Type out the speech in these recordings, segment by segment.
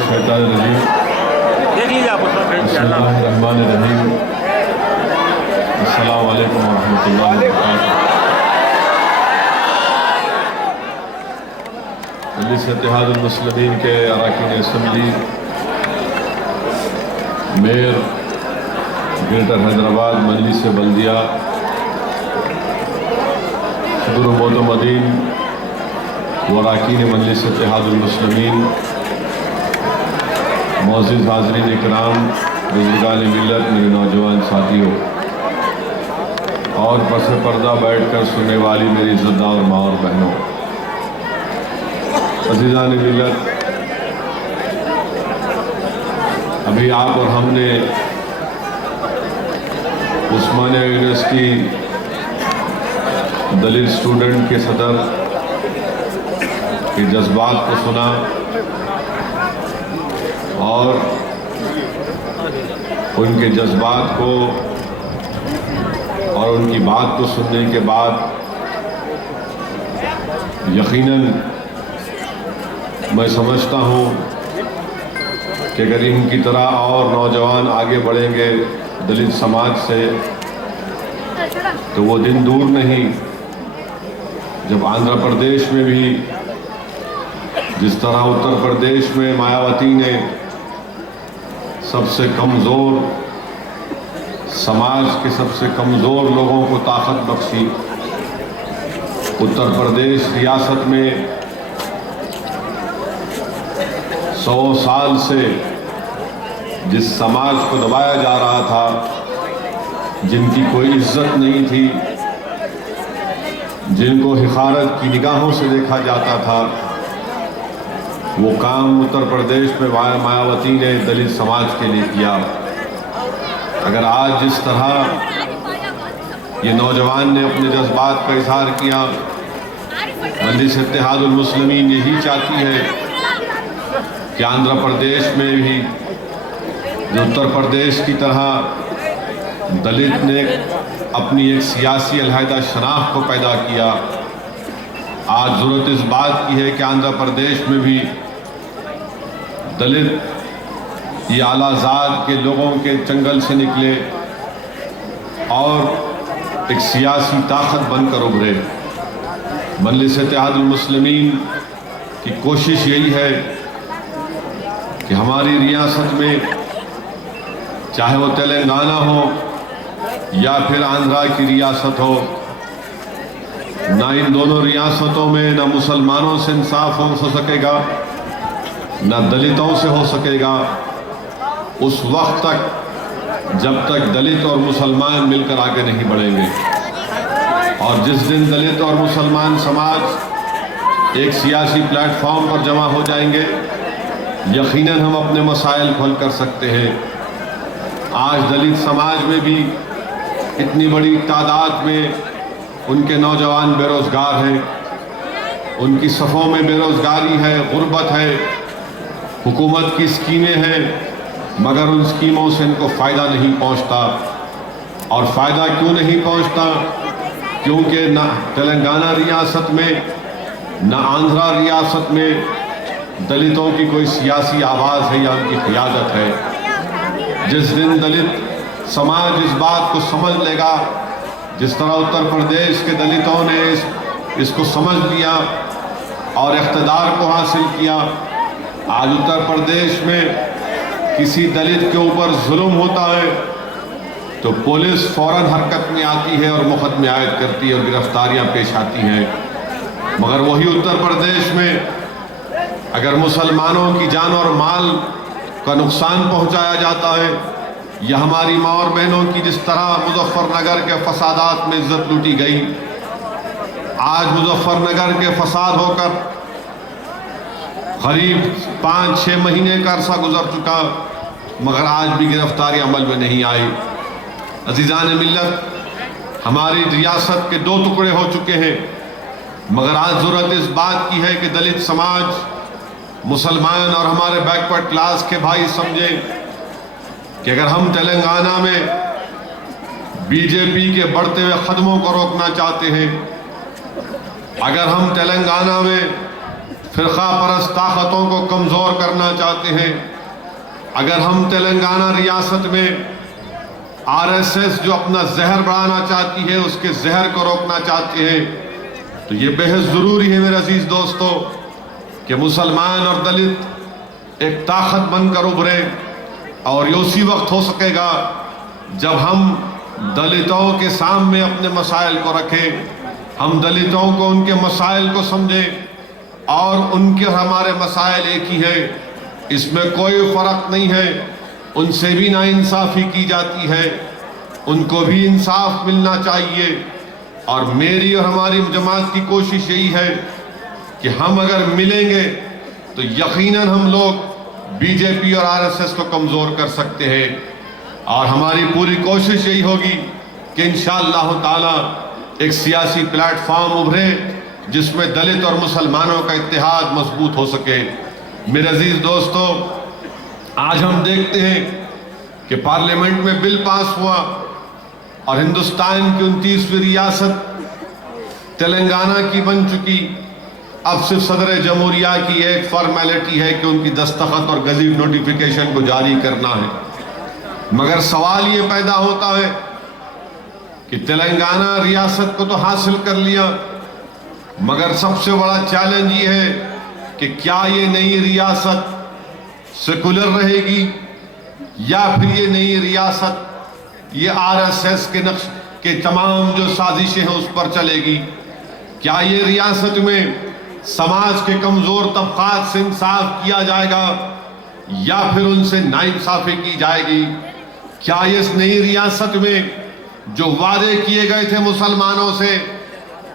मिनश्शैतानिर्रजीम। देख लीजिए आप उसमें बिस्मिल्लाहिर्रहमानिर्रहीम। अस्सलामु अलैकुम वरहमतुल्लाहि वबरकातुहू। मजलिस इत्तेहादुल मुस्लिमीन के अरकान असम्बली, मेयर ग्रेटर हैदराबाद, मजलिस बल्दिया, सदर मोतमदीन व अरकान मजलिस इत्तेहादुल मुस्लिमीन, मोअज़्ज़िज़ हाज़रीन इकराम, बुज़ुर्गान मिल्लत, मेरे नौजवान साथियों और पस पर्दा बैठ कर सुनने वाली मेरी इज़्ज़तदार माँ और बहनों, अज़ीज़ान मिल्लत, अभी आप और हमने उस्मानिया यूनिवर्सिटी दलित स्टूडेंट के सदर के जज्बात को सुना और उनके जज्बात को और उनकी बात को सुनने के बाद यकीनन मैं समझता हूँ कि अगर इनकी तरह और नौजवान आगे बढ़ेंगे दलित समाज से तो वो दिन दूर नहीं जब आंध्र प्रदेश में भी जिस तरह उत्तर प्रदेश में मायावती ने सबसे कमज़ोर समाज के सबसे कमज़ोर लोगों को ताकत बख्शी, उत्तर प्रदेश रियासत में 100 साल से जिस समाज को दबाया जा रहा था, जिनकी कोई इज्जत नहीं थी, जिनको हिकारत की निगाहों से देखा जाता था, वो काम उत्तर प्रदेश में मायावती ने दलित समाज के लिए किया। अगर आज जिस तरह ये नौजवान ने अपने जज्बात का इजहार किया, मजलिस इत्तेहादुल मुस्लिमीन यही चाहती है कि आंध्र प्रदेश में भी जो उत्तर प्रदेश की तरह दलित ने अपनी एक सियासी अलहदा शनाख्त को पैदा किया, आज ज़रूरत इस बात की है कि आंध्र प्रदेश में भी दलित ये आलाजाद के लोगों के चंगल से निकले और एक सियासी ताकत बनकर उभरे। मजलिस इत्तेहादुल मुस्लिमीन की कोशिश यही है कि हमारी रियासत में चाहे वो तेलंगाना हो या फिर आंध्रा की रियासत हो, ना इन दोनों रियासतों में ना मुसलमानों से इंसाफ हो सकेगा, ना दलितों से हो सकेगा उस वक्त तक जब तक दलित और मुसलमान मिलकर आगे नहीं बढ़ेंगे। और जिस दिन दलित और मुसलमान समाज एक सियासी प्लेटफॉर्म पर जमा हो जाएंगे, यकीनन हम अपने मसाइल को हल कर सकते हैं। आज दलित समाज में भी इतनी बड़ी तादाद में उनके नौजवान बेरोज़गार हैं, उनकी सफ़ों में बेरोज़गारी है, गुर्बत है, हुकूमत की स्कीमें हैं मगर उन स्कीमों से इनको फ़ायदा नहीं पहुंचता। और फ़ायदा क्यों नहीं पहुंचता? क्योंकि ना तेलंगाना रियासत में ना आंध्रा रियासत में दलितों की कोई सियासी आवाज़ है या उनकी क़यादत है। जिस दिन दलित समाज इस बात को समझ लेगा, जिस तरह उत्तर प्रदेश के दलितों ने इसको समझ लिया और इक़्तिदार को हासिल किया, आज उत्तर प्रदेश में किसी दलित के ऊपर जुल्म होता है तो पुलिस फ़ौरन हरकत में आती है और मुकदमे आयद करती है और गिरफ्तारियां पेश आती हैं। मगर वही उत्तर प्रदेश में अगर मुसलमानों की जान और माल का नुकसान पहुंचाया जाता है या हमारी माँ और बहनों की जिस तरह मुजफ्फरनगर के फसादात में इज्जत लूटी गई, आज मुजफ्फरनगर के फसाद होकर करीब 5-6 महीने का अरसा गुजर चुका मगर आज भी गिरफ्तारी अमल में नहीं आई। अज़ीज़ान मिल्लत, हमारी रियासत के 2 टुकड़े हो चुके हैं मगर आज ज़रूरत इस बात की है कि दलित समाज, मुसलमान और हमारे बैकवर्ड क्लास के भाई समझें कि अगर हम तेलंगाना में बीजेपी के बढ़ते हुए कदमों को रोकना चाहते हैं, अगर हम तेलंगाना में फिरका परस्त ताकतों को कमज़ोर करना चाहते हैं। अगर हम तेलंगाना रियासत में आरएसएस जो अपना जहर बढ़ाना चाहती है उसके जहर को रोकना चाहते हैं, तो ये बेहद ज़रूरी है मेरे अजीज़ दोस्तों कि मुसलमान और दलित एक ताकत बनकर उभरे। और ये उसी वक्त हो सकेगा जब हम दलितों के सामने अपने मसाइल को रखें, हम दलितों को उनके मसाइल को समझें और उनके और हमारे मसाइल एक ही है, इसमें कोई फ़र्क नहीं है। उनसे भी नाइंसाफ़ी की जाती है, उनको भी इंसाफ मिलना चाहिए। और मेरी और हमारी जमात की कोशिश यही है कि हम अगर मिलेंगे तो यकीनन हम लोग बीजेपी और आरएसएस को कमज़ोर कर सकते हैं। और हमारी पूरी कोशिश यही होगी कि इंशाअल्लाह ताला एक सियासी प्लेटफॉर्म उभरे जिसमें दलित और मुसलमानों का इत्तेहाद मजबूत हो सके। मेरे अजीज दोस्तों, आज हम देखते हैं कि पार्लियामेंट में बिल पास हुआ और हिंदुस्तान की 29वीं रियासत तेलंगाना की बन चुकी। अब सिर्फ सदर जमहूरिया की एक फॉर्मेलिटी है कि उनकी दस्तखत और गजीब नोटिफिकेशन को जारी करना है। मगर सवाल ये पैदा होता है कि तेलंगाना रियासत को तो हासिल कर लिया, मगर सबसे बड़ा चैलेंज ये है कि क्या ये नई रियासत सेकुलर रहेगी या फिर ये नई रियासत ये आरएसएस के नक्श के तमाम जो साजिशें हैं उस पर चलेगी। क्या ये रियासत में समाज के कमजोर तबकात से इंसाफ किया जाएगा या फिर उनसे नाइंसाफी की जाएगी? क्या ये इस नई रियासत में जो वादे किए गए थे मुसलमानों से,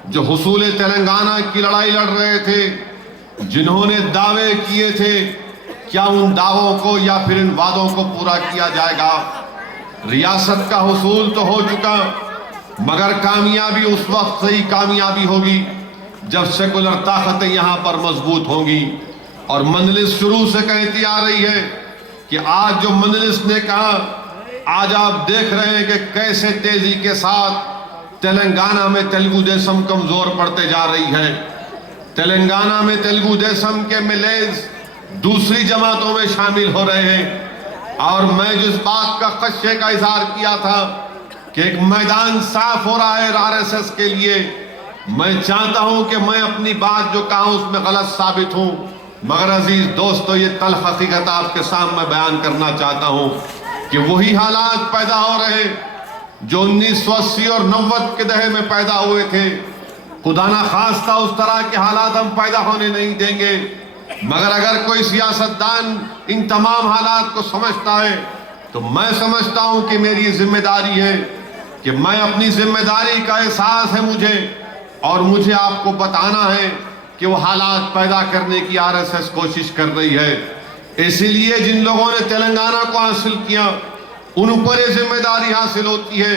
जो हुसूल तेलंगाना की लड़ाई लड़ रहे थे, जिन्होंने दावे किए थे, क्या उन दावों को या फिर इन वादों को पूरा किया जाएगा? रियासत का हुसूल तो हो चुका, मगर कामयाबी उस वक्त से ही कामयाबी होगी जब सेकुलर ताकतें यहाँ पर मजबूत होंगी। और मजलिस शुरू से कहती आ रही है कि आज जो मजलिस ने कहा, आज आप देख रहे हैं कि कैसे तेजी के साथ तेलंगाना में तेलुगु देशम कमजोर पड़ते जा रही है। तेलंगाना में तेलुगु देशम के मिलेज दूसरी जमातों में शामिल हो रहे हैं। और मैं जिस बात का खदशे का इजहार किया था कि एक मैदान साफ हो रहा है आरएसएस के लिए, मैं चाहता हूं कि मैं अपनी बात जो कहा उसमें गलत साबित हूं, मगर अजीज दोस्तों ये तल्ख हकीकत आपके सामने बयान करना चाहता हूं कि वही हालात पैदा हो रहे जो 1980 और 90 के दहे में पैदा हुए थे। खुदा ना खास्ता उस तरह के हालात हम पैदा होने नहीं देंगे, मगर अगर कोई सियासतदान इन तमाम हालात को समझता है तो मैं समझता हूं कि मेरी जिम्मेदारी है कि मैं अपनी जिम्मेदारी का एहसास है मुझे, और मुझे आपको बताना है कि वो हालात पैदा करने की आरएसएस कोशिश कर रही है। इसीलिए जिन लोगों ने तेलंगाना को हासिल किया उन पर ये जिम्मेदारी हासिल होती है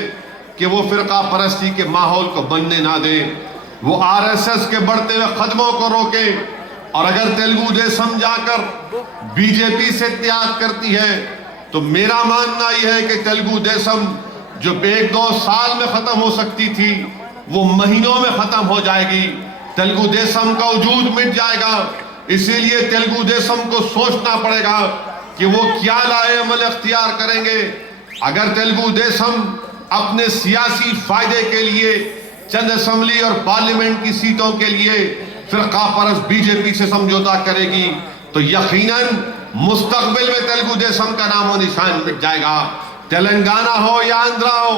कि वो फिरका परस्ती के माहौल को बनने ना दे, वो आरएसएस के बढ़ते हुए कदमों को रोके। और अगर तेलुगु देशम जाकर बीजेपी से इत्तेहाद करती है तो मेरा मानना यह है कि तेलुगु देशम जो 1-2 साल में खत्म हो सकती थी वो महीनों में खत्म हो जाएगी। तेलुगु देशम का वजूद मिट जाएगा। इसीलिए तेलुगु देशम को सोचना पड़ेगा कि वो क्या लाए अमल अख्तियार करेंगे। अगर तेलुगु देशम अपने सियासी फायदे के लिए चंद असेंबली और पार्लियामेंट की सीटों के लिए फिरका परस्त बीजेपी से समझौता करेगी तो यकीनन मुस्तकबिल में तेलुगु देशम का नामो निशान मिट जाएगा। तेलंगाना हो या आंध्रा हो,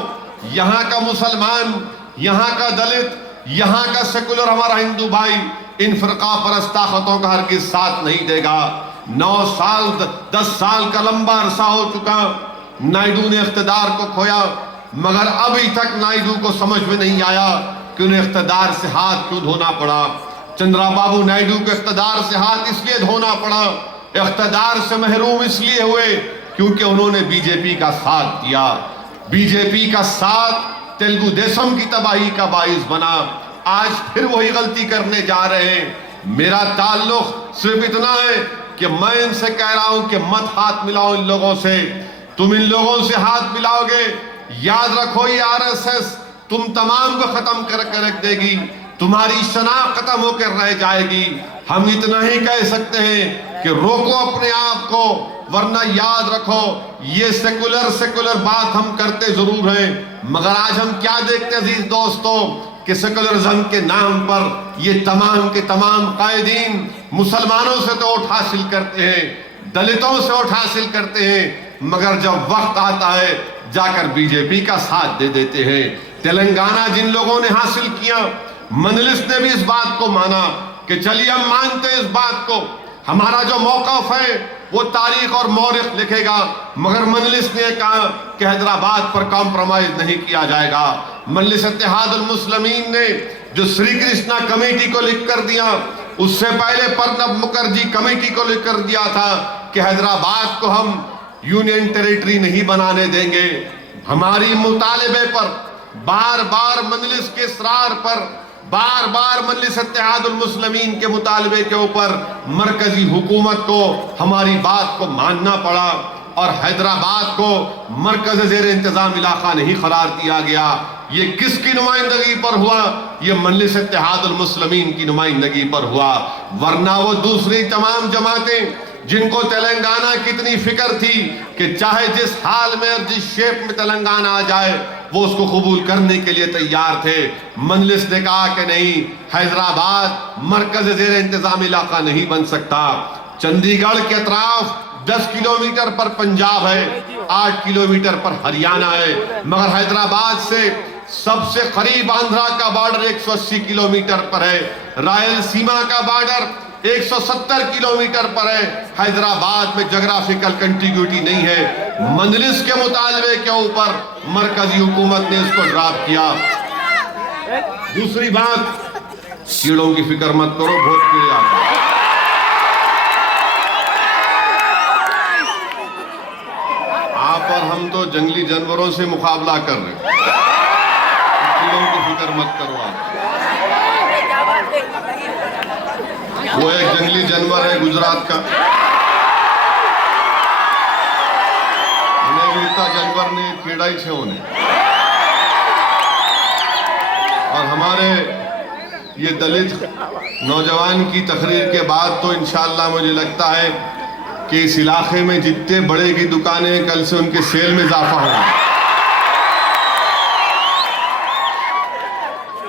यहाँ का मुसलमान, यहाँ का दलित, यहाँ का सेकुलर हमारा हिंदू भाई इन फिरका परस्त ताकतों का हरगिज़ साथ नहीं देगा। 9 साल 10 साल का लंबा अरसा हो चुका, नायडू ने इख्तिदार को खोया, मगर अभी तक नायडू को समझ में नहीं आया कि उन्हें इख्तिदार से हाथ क्यों धोना पड़ा। चंद्राबाबू नायडू को इख्तिदार से हाथ इसलिए धोना पड़ा, इख्तिदार से महरूम इसलिए हुए क्योंकि उन्होंने बीजेपी का साथ दिया। बीजेपी का साथ तेलुगु देशम की तबाही का बाइस बना। आज फिर वही गलती करने जा रहे हैं। मेरा ताल्लुक सिर्फ इतना है कि मैं इनसे कह रहा हूं कि मत हाथ मिलाओ इन लोगों से। तुम इन लोगों से हाथ मिलाओगे, याद रखो ये आरएसएस तुम तमाम को खत्म कर रख देगी, तुम्हारी शनाख्त खत्म होकर रह जाएगी। हम इतना ही कह सकते हैं कि रोको अपने आप को, वरना याद रखो ये सेकुलर बात हम करते जरूर हैं, मगर आज हम क्या देखते हैं अजीज दोस्तों कि सेकुलरिज्म के नाम पर ये तमाम के तमाम कायदीन मुसलमानों से तो वोट हासिल करते हैं, दलितों से वोट हासिल करते हैं, मगर जब वक्त आता है जाकर बीजेपी का साथ दे देते हैं। तेलंगाना जिन लोगों ने हासिल किया, मजलिस ने भी इस बात को माना कि चलिए हम मानते हैं इस बात को, हमारा जो मौक़िफ़ है वो तारीख और मौरिख लिखेगा, मगर मजलिस ने कहा कि हैदराबाद पर कॉम्प्रोमाइज नहीं किया जाएगा। मजलिस इत्तेहादुल मुस्लिमीन ने जो श्री कृष्णा कमेटी को लिख कर दिया, उससे पहले प्रणब मुखर्जी कमेटी को लिख कर दिया था कि हैदराबाद को हम यूनियन टेरिटरी नहीं बनाने देंगे। हमारी मुतालिबे पर बार बार मजलिस के इसरार पर, बार बार मजलिस इत्तेहादुल मुस्लिमीन के मुतालबे के ऊपर मरकजी हुकूमत को हमारी बात को मानना पड़ा और हैदराबाद को मरकज ज़ेर इंतजाम इलाका नहीं करार दिया गया। ये किसकी नुमाइंदगी पर हुआ? ये मजलिस इत्तेहादुल मुस्लिमीन की नुमाइंदगी पर हुआ, वरना वो दूसरी तमाम जमातें जिनको तेलंगाना की इतनी फिक्र थी कि चाहे जिस हाल में और जिस शेप में तेलंगाना आ जाए वो उसको कबूल करने के लिए तैयार थे। मजलिस ने कहा कि नहीं, हैदराबाद मरकज ज़ेर इंतजाम इलाका नहीं बन सकता। चंडीगढ़ के अतराफ 10 किलोमीटर पर पंजाब है, 8 किलोमीटर पर हरियाणा है, मगर हैदराबाद से सबसे करीब आंध्रा का बॉर्डर 180 किलोमीटर पर है, रायलसीमा का बॉर्डर 170 किलोमीटर पर है। हैदराबाद में जोग्राफिकल कंटिन्यूटी नहीं है। मजलिस के मुतालबे के ऊपर मरकजी हुकूमत ने इसको ड्रॉप किया। दूसरी बात, कीड़ों की फिक्र मत करो, बहुत कीड़े आते हैं। आप और हम तो जंगली जानवरों से मुकाबला कर रहे हैं, कीड़ों की फिक्र मत करो आप। वो एक जंगली जानवर है गुजरात का, जानवर ने कीड़ा ही छे उन्हें, और हमारे ये दलित नौजवान की तकरीर के बाद तो इंशाअल्लाह मुझे लगता है कि इस इलाके में जितने बड़े की दुकानें कल से उनके सेल में इजाफा होगा।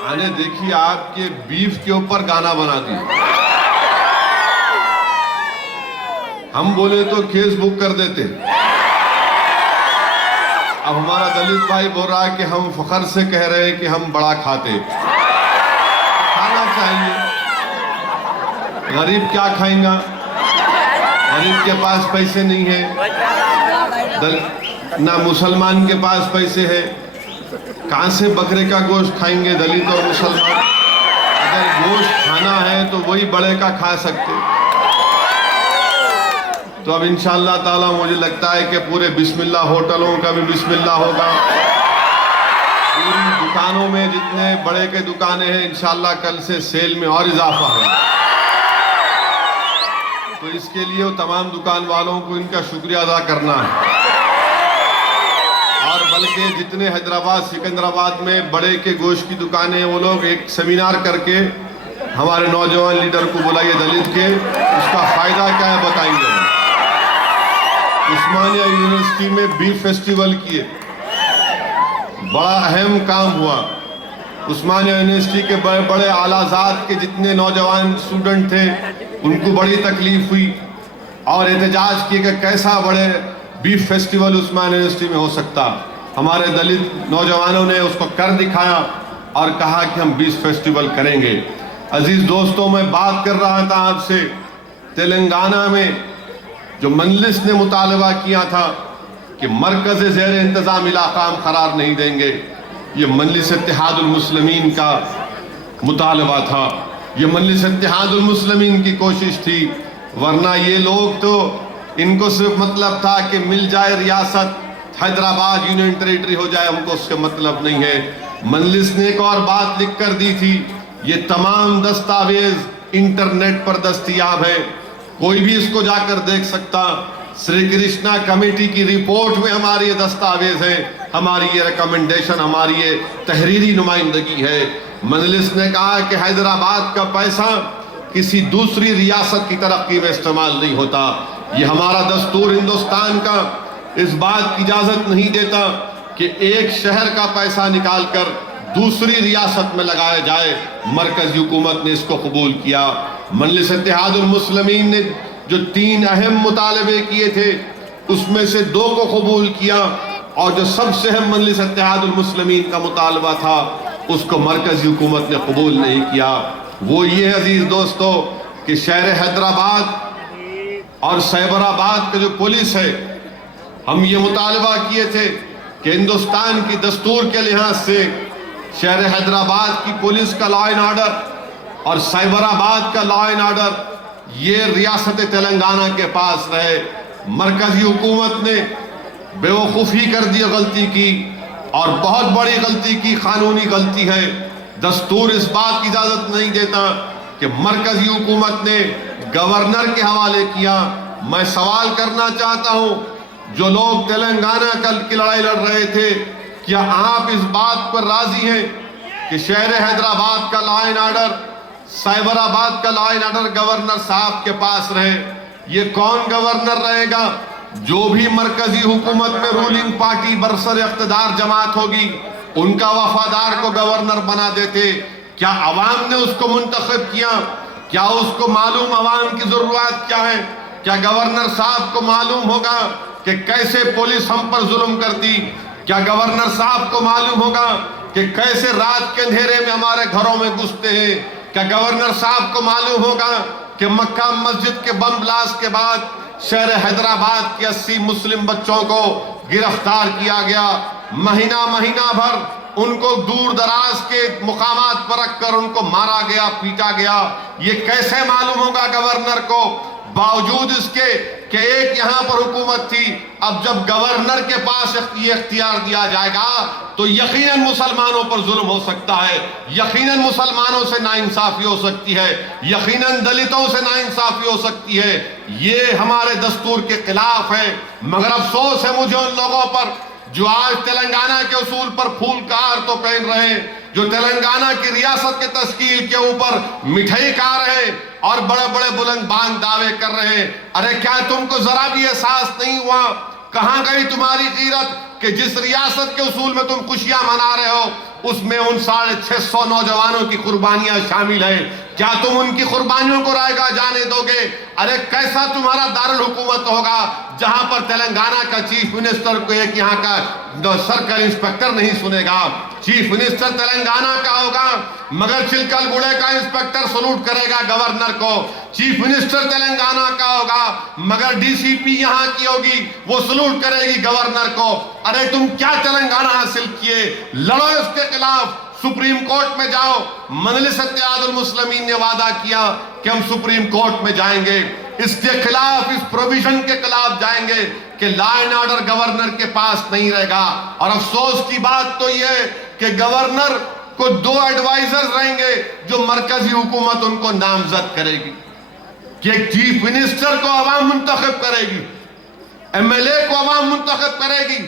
आने देखिए आपके बीफ के ऊपर गाना बना दिया, हम बोले तो केस बुक कर देते। अब हमारा दलित भाई बोल रहा है कि हम फखर से कह रहे हैं कि हम बड़ा खाते, खाना चाहिए। गरीब क्या खाएगा? गरीब के पास पैसे नहीं है, ना मुसलमान के पास पैसे है, कहां से बकरे का गोश्त खाएंगे दलित और मुसलमान? अगर गोश्त खाना है तो वही बड़े का खा सकते। तो अब इंशाअल्लाह ताला मुझे लगता है कि पूरे बिस्मिल्लाह होटलों का भी बिस्मिल्लाह होगा, पूरी दुकानों में जितने बड़े के दुकानें हैं इंशाअल्लाह कल से सेल में और इजाफा होगा। तो इसके लिए वो तमाम दुकान वालों को इनका शुक्रिया अदा करना है, और बल्कि जितने हैदराबाद सिकंदराबाद में बड़े के गोश्त की दुकानें, वो लोग एक सेमिनार करके हमारे नौजवान लीडर को बुलाइए दलित के, उसका फायदा क्या है बताएंगे। उस्मानिया यूनिवर्सिटी में बीफ फेस्टिवल किए, बड़ा अहम काम हुआ। उस्मानिया यूनिवर्सिटी के बड़े बड़े आलाजात के जितने नौजवान स्टूडेंट थे उनको बड़ी तकलीफ हुई और एहतजाज किए कि कैसा बड़े बीफ फेस्टिवल उस्मानिया यूनिवर्सिटी में हो सकता। हमारे दलित नौजवानों ने उसको कर दिखाया और कहा कि हम बीफ फेस्टिवल करेंगे। अजीज दोस्तों, मैं बात कर रहा था आपसे तेलंगाना में जो मजलिस ने मुतालबा किया था कि मरकज़ ज़ेर इंतज़ाम इलाका हम करार नहीं देंगे, ये मजलिस इत्तेहादुल मुस्लिमीन का मुतालबा था, ये मजलिस इत्तेहादुल मुस्लिमीन की कोशिश थी। वरना ये लोग तो, इनको सिर्फ मतलब था कि मिल जाए रियासत, हैदराबाद यूनियन टेरिटरी हो जाए, हमको उससे मतलब नहीं है। मजलिस ने एक और बात लिख कर दी थी, ये तमाम दस्तावेज इंटरनेट पर दस्तयाब है, कोई भी इसको जाकर देख सकता। श्री कृष्णा कमेटी की रिपोर्ट में हमारी ये दस्तावेज है, हमारी ये रिकमेंडेशन, हमारी ये तहरीरी नुमाइंदगी है। मजलिस ने कहा कि हैदराबाद का पैसा किसी दूसरी रियासत की तरक्की में इस्तेमाल नहीं होता। ये हमारा दस्तूर हिंदुस्तान का इस बात की इजाजत नहीं देता कि एक शहर का पैसा निकालकर दूसरी रियासत में लगाया जाए। मरकजी हुकूमत ने इसको कबूल किया। मजलिस इत्तेहादुल मुस्लिमीन ने जो 3 अहम मुतालबे किए थे उसमें से 2 को कबूल किया, और जो सबसे अहम मजलिस इत्तेहादुल मुस्लिमीन का मुतालबा था उसको मरकजी हुकूमत ने कबूल नहीं किया। वो ये अजीज दोस्तों कि शहर हैदराबाद और सैबराबाद का जो पुलिस है, हम ये मुतालबा किए थे कि हिंदुस्तान की दस्तूर के लिहाज से शहर हैदराबाद की पुलिस का लॉ एंड ऑर्डर और साइबराबाद का लॉ एंड ऑर्डर ये रियासत तेलंगाना के पास रहे। मरकजी हुकूमत ने बेवकूफ़ी कर दी, गलती की, और बहुत बड़ी गलती की, कानूनी गलती है। दस्तूर इस बात की इजाज़त नहीं देता कि मरकजी हुकूमत ने गवर्नर के हवाले किया। मैं सवाल करना चाहता हूँ, जो लोग तेलंगाना की लड़ाई लड़ रहे थे, क्या आप इस बात पर राजी हैं कि शहर हैदराबाद का लॉ एंड ऑर्डर, साइबराबाद का लॉ एंड ऑर्डर गवर्नर साहब के पास रहे? ये कौन गवर्नर रहेगा? जो भी मरकजी हुकूमत में रूलिंग पार्टी बरसर इख्तिदार जमात होगी उनका वफादार को गवर्नर बना देते। क्या अवाम ने उसको मुंतखब किया? क्या उसको मालूम अवाम की जरूरत क्या है? क्या गवर्नर साहब को मालूम होगा कि कैसे पुलिस हम पर जुल्म करती? क्या गवर्नर साहब को मालूम होगा कि कैसे रात के अंधेरे में हमारे घरों में घुसते हैं? क्या गवर्नर साहब को मालूम होगा कि मक्का मस्जिद के बम ब्लास्ट के बाद शहर हैदराबाद के 80 मुस्लिम बच्चों को गिरफ्तार किया गया, महीना भर उनको दूर दराज के मुकामात पर रखकर उनको मारा गया, पीटा गया? ये कैसे मालूम होगा गवर्नर को? बावजूद इसके कि एक यहां पर हुकूमत थी, अब जब गवर्नर के पास ये इख्तियार दिया जाएगा तो यकीनन मुसलमानों पर जुल्म हो सकता है, यकीनन मुसलमानों से नाइंसाफी हो सकती है, यकीनन दलितों से नाइंसाफी हो सकती है। ये हमारे दस्तूर के खिलाफ है। मगर अफसोस है मुझे उन लोगों पर जो आज तेलंगाना के उसूल पर फूल का हार तो पहन रहे हैं, जो तेलंगाना की रियासत के तश्कील के ऊपर मिठाई खा रहे हैं और बड़े बड़े बुलंद बांग दावे कर रहे हैं। अरे क्या तुमको जरा भी एहसास नहीं हुआ? कहां गई तुम्हारी गीरत कि जिस रियासत के उसूल में तुम खुशियां मना रहे हो उसमें उन 650 नौजवानों की कुर्बानियां शामिल है? क्या तुम उनकी कुर्बानियों को रायगा जाने दोगे? अरे कैसा तुम्हारा दारुल हुकूमत होगा जहां पर तेलंगाना का चीफ मिनिस्टर को एक यहाँ का सर्कल इंस्पेक्टर नहीं सुनेगा? चीफ मिनिस्टर तेलंगाना का होगा मगर चिलकलगुड़े का इंस्पेक्टर सलूट करेगा गवर्नर को। चीफ मिनिस्टर तेलंगाना का होगा मगर डीसीपी यहाँ की होगी, वो सलूट करेगी गवर्नर को। अरे तुम क्या तेलंगाना हासिल किए? लड़ो इसके खिलाफ, सुप्रीम कोर्ट में जाओ। मजलिस इत्तेहादुल मुस्लिमीन ने वादा किया कि हम सुप्रीम कोर्ट में जाएंगे, इसके खिलाफ, इस प्रोविजन के खिलाफ जाएंगे कि लॉ एंड ऑर्डर गवर्नर के पास नहीं रहेगा। और अफसोस की बात तो यह कि गवर्नर को 2 एडवाइजर रहेंगे जो मरकजी हुकूमत उनको नामजद करेगी, कि एक चीफ मिनिस्टर को अवाम मुंतखब करेगी, एमएलए को अवाम मुंतखब करेगी,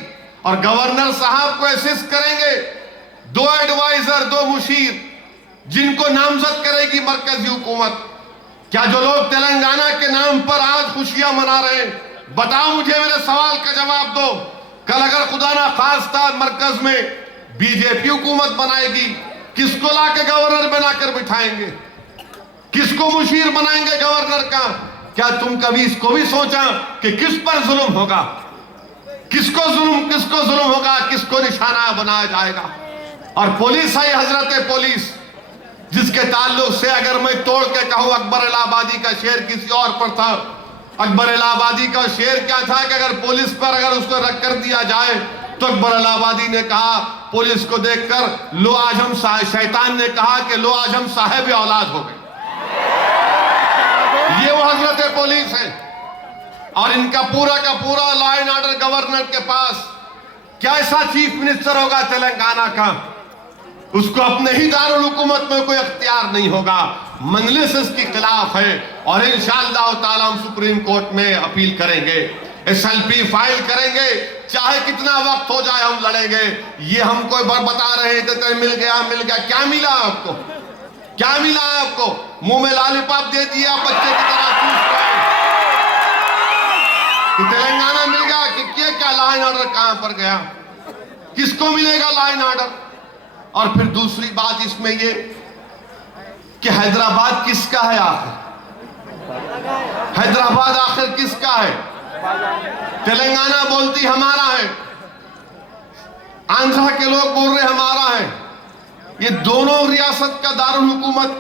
और गवर्नर साहब को असिस्ट करेंगे 2 एडवाइजर, 2 मुशीर जिनको नामजद करेगी मरकजी हुकूमत। क्या जो लोग तेलंगाना के नाम पर आज खुशियां मना रहे हैं, बताओ मुझे, मेरे सवाल का जवाब दो। कल अगर खुदा ना खास्ता मरकज में बीजेपी हुकूमत बनाएगी, किसको लाके गवर्नर बनाकर बिठाएंगे? किसको मुशीर बनाएंगे गवर्नर का? क्या तुम कभी इसको भी सोचा कि किस पर जुल्म होगा? किसको जुल्म होगा? किसको निशाना बनाया जाएगा? और पुलिस है, हजरत पुलिस, जिसके ताल्लुक से अगर मैं तोड़ के कहूं अकबर इलाहाबादी का शेर किसी और पर था। अकबर इलाहाबादी का शेर क्या था कि अगर पुलिस पर अगर उसको रख कर दिया जाए तो अकबर इलाहाबादी ने कहा पुलिस को देखकर, लो आज हम शैतान ने कहा कि लो आज हम साहिब औलाद हो गए। ये वो हजरत पुलिस है और इनका पूरा का पूरा लॉ एंड ऑर्डर गवर्नर के पास। क्या ऐसा चीफ मिनिस्टर होगा तेलंगाना का, उसको अपने ही दारुल हुकूमत में कोई अख्तियार नहीं होगा। मजलिस इसके खिलाफ है और इंशाअल्लाह ताला हम सुप्रीम कोर्ट में अपील करेंगे, एसएलपी फाइल करेंगे, चाहे कितना वक्त हो जाए हम लड़ेंगे। ये हमको बता रहे थे मिल गया। क्या मिला आपको? क्या मिला आपको? मुंह में लॉलीपॉप दे दिया, बच्चे की तरह चूस रहे कि तेलंगाना मिल गया कि क्या लॉ एंड ऑर्डर कहां पर गया, किसको मिलेगा लॉ एंड ऑर्डर। और फिर दूसरी बात इसमें ये कि हैदराबाद किसका है आखिर, हैदराबाद आखिर किसका है। तेलंगाना बोलती हमारा है, आंध्रा के लोग बोल रहे हमारा है। ये दोनों रियासत का दारुल हुकूमत।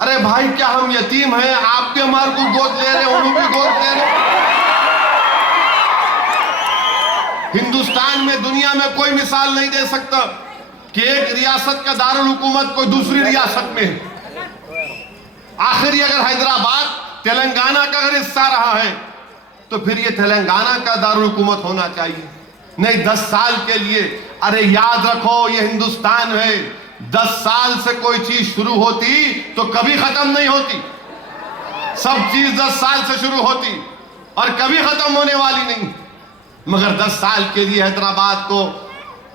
अरे भाई क्या हम यतीम हैं, आप भी हमारे को गोद ले रहे, उन्होंने भी गोद ले रहे। हिंदुस्तान में दुनिया में कोई मिसाल नहीं दे सकता कि एक रियासत का दारुल हुकूमत कोई दूसरी रियासत में है। आखिर अगर हैदराबाद तेलंगाना का अगर हिस्सा रहा है तो फिर ये तेलंगाना का दारुल हुकूमत होना चाहिए, नहीं 10 साल के लिए। अरे याद रखो ये हिंदुस्तान है, 10 साल से कोई चीज शुरू होती तो कभी खत्म नहीं होती। सब चीज 10 साल से शुरू होती और कभी खत्म होने वाली नहीं। मगर 10 साल के लिए हैदराबाद को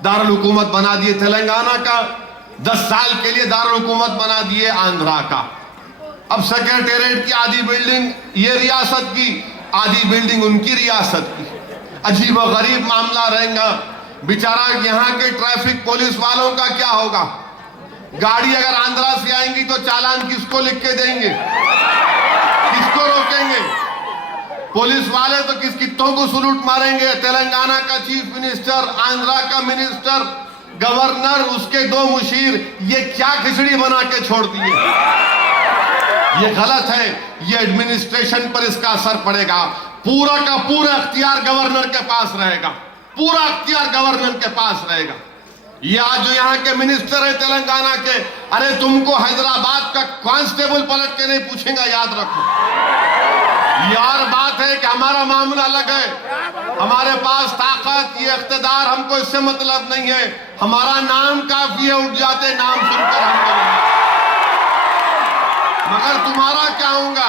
दारुल हुकूमत बना दिए तेलंगाना का, 10 साल के लिए दारुल हुकूमत बना दिए आंध्रा का। अब सेक्रेटेरिएट की आधी बिल्डिंग ये रियासत की, आधी बिल्डिंग उनकी रियासत की। अजीब और गरीब मामला रहेगा। बेचारा यहाँ के ट्रैफिक पुलिस वालों का क्या होगा। गाड़ी अगर आंध्रा से आएंगी तो चालान किसको लिख के देंगे, किसको रोकेंगे। पुलिस वाले तो कितों को सलूट मारेंगे। तेलंगाना का चीफ मिनिस्टर, आंध्रा का मिनिस्टर, गवर्नर, उसके 2 मुशीर, ये क्या खिचड़ी बना के छोड़ दिए। ये गलत है। ये एडमिनिस्ट्रेशन पर इसका असर पड़ेगा। पूरा का पूरा अख्तियार गवर्नर के पास रहेगा, पूरा अख्तियार गवर्नर के पास रहेगा। ये आज जो यहाँ के मिनिस्टर है तेलंगाना के, अरे तुमको हैदराबाद का कांस्टेबल पलट के नहीं पूछेगा, याद रखो। यार बात है कि हमारा मामला अलग है, हमारे पास ताकत, ये इख्तिदार, हमको इससे मतलब नहीं है। हमारा नाम काफी है, उठ जाते नाम सुनकर हम। मगर तुम्हारा क्या होगा,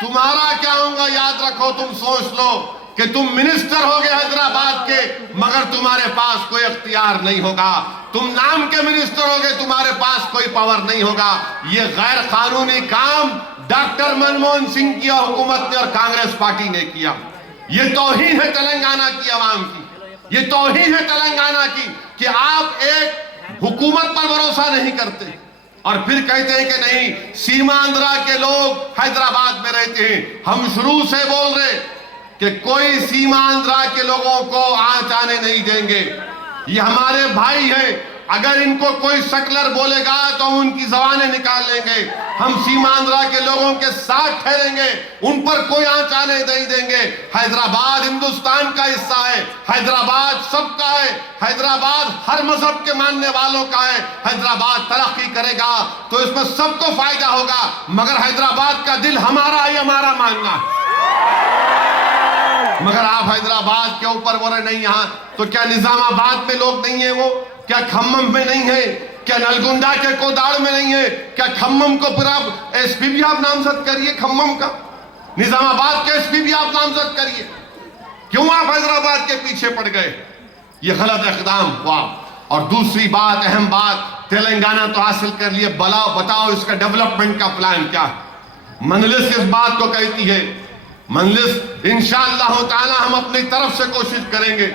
तुम्हारा क्या होगा, याद रखो। तुम सोच लो कि तुम मिनिस्टर हो गए हैदराबाद के, मगर तुम्हारे पास कोई अख्तियार नहीं होगा। तुम नाम के मिनिस्टर हो गए, तुम्हारे पास कोई पावर नहीं होगा। ये गैर कानूनी काम डॉक्टर मनमोहन सिंह की हुकूमत ने और कांग्रेस पार्टी ने किया। ये तौहीन है तेलंगाना की आवाम की, ये तौहीन है तेलंगाना की कि आप एक हुकूमत पर भरोसा नहीं करते और फिर कहते हैं कि नहीं, सीमांध्रा के लोग हैदराबाद में रहते हैं। हम शुरू से बोल रहे कि कोई सीमांध्रा के लोगों को आंच आने नहीं देंगे। ये हमारे भाई हैं। अगर इनको कोई सेटलर बोलेगा तो हम उनकी जबानें निकाल लेंगे। हम सीमांध्रा के लोगों के साथ ठहरेंगे, उन पर कोई आंच आने नहीं देंगे। हैदराबाद हिंदुस्तान का हिस्सा है, हैदराबाद सबका है, हैदराबाद हर मजहब के मानने वालों का है। हैदराबाद तरक्की करेगा तो इसमें सबको फायदा होगा, मगर हैदराबाद का दिल हमारा है, हमारा मानना है। मगर आप हैदराबाद के ऊपर बोले नहीं, यहां तो क्या निजामाबाद में लोग नहीं है, वो क्या खम्मम में नहीं है, क्या नलगुंडा के कोदाड़ में नहीं है, क्या खम्मम को फिर आप एसपी भी आप नामजद करिए, खम्मम का निजामाबाद के एसपी भी आप नामजद करिए। क्यों आप हैदराबाद के पीछे पड़ गए? ये गलत इक़दाम हुआ। और दूसरी बात, अहम बात, तेलंगाना तो हासिल कर लिए, बताओ इसका डेवलपमेंट का प्लान क्या है। मजलिस इस बात को कहती है, मजलिस इंशाअल्लाह ताला हम अपनी तरफ से कोशिश करेंगे,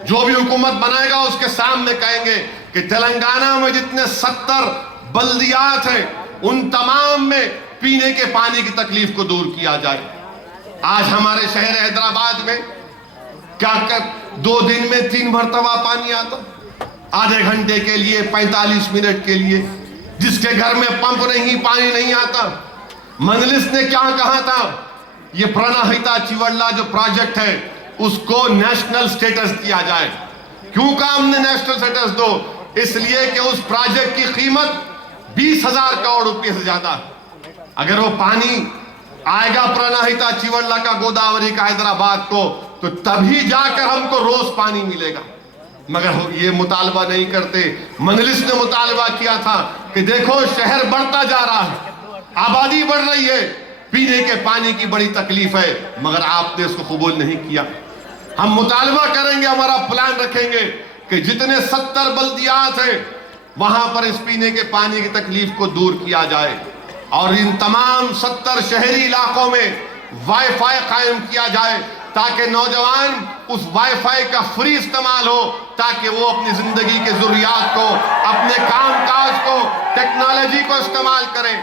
जो भी हुकूमत बनाएगा उसके सामने कहेंगे कि तेलंगाना में जितने 70 बल्दियात हैं उन तमाम में पीने के पानी की तकलीफ को दूर किया जाए। आज हमारे शहर हैदराबाद में क्या 2 दिन में 3 मरतबा पानी आता, आधे घंटे के लिए, 45 मिनट के लिए। जिसके घर में पंप नहीं, पानी नहीं आता। मजलिस ने क्या कहा था, ये प्रणहिता चिवड़ला जो प्रोजेक्ट है उसको नेशनल स्टेटस दिया जाए। क्यों कहा हमने नेशनल स्टेटस दो? इसलिए कि उस प्रोजेक्ट की कीमत 20,000 करोड़ रुपए से ज्यादा। अगर वो पानी आएगा प्रणहिता चिवड़ला का, गोदावरी का हैदराबाद को, तो तभी जाकर हमको रोज पानी मिलेगा। मगर ये मुतालबा नहीं करते। मजलिस ने मुतालबा किया था कि देखो शहर बढ़ता जा रहा है, आबादी बढ़ रही है, पीने के पानी की बड़ी तकलीफ है, मगर आपने इसको कबूल नहीं किया। हम मुतालबा करेंगे, हमारा प्लान रखेंगे कि जितने 70 बल्दियात हैं वहां पर इस पीने के पानी की तकलीफ को दूर किया जाए। और इन तमाम 70 शहरी इलाकों में वाईफाई कायम किया जाए ताकि नौजवान उस वाईफाई का फ्री इस्तेमाल हो, ताकि वो अपनी जिंदगी के जरूरियात को, अपने कामकाज को, टेक्नोलॉजी को इस्तेमाल करें।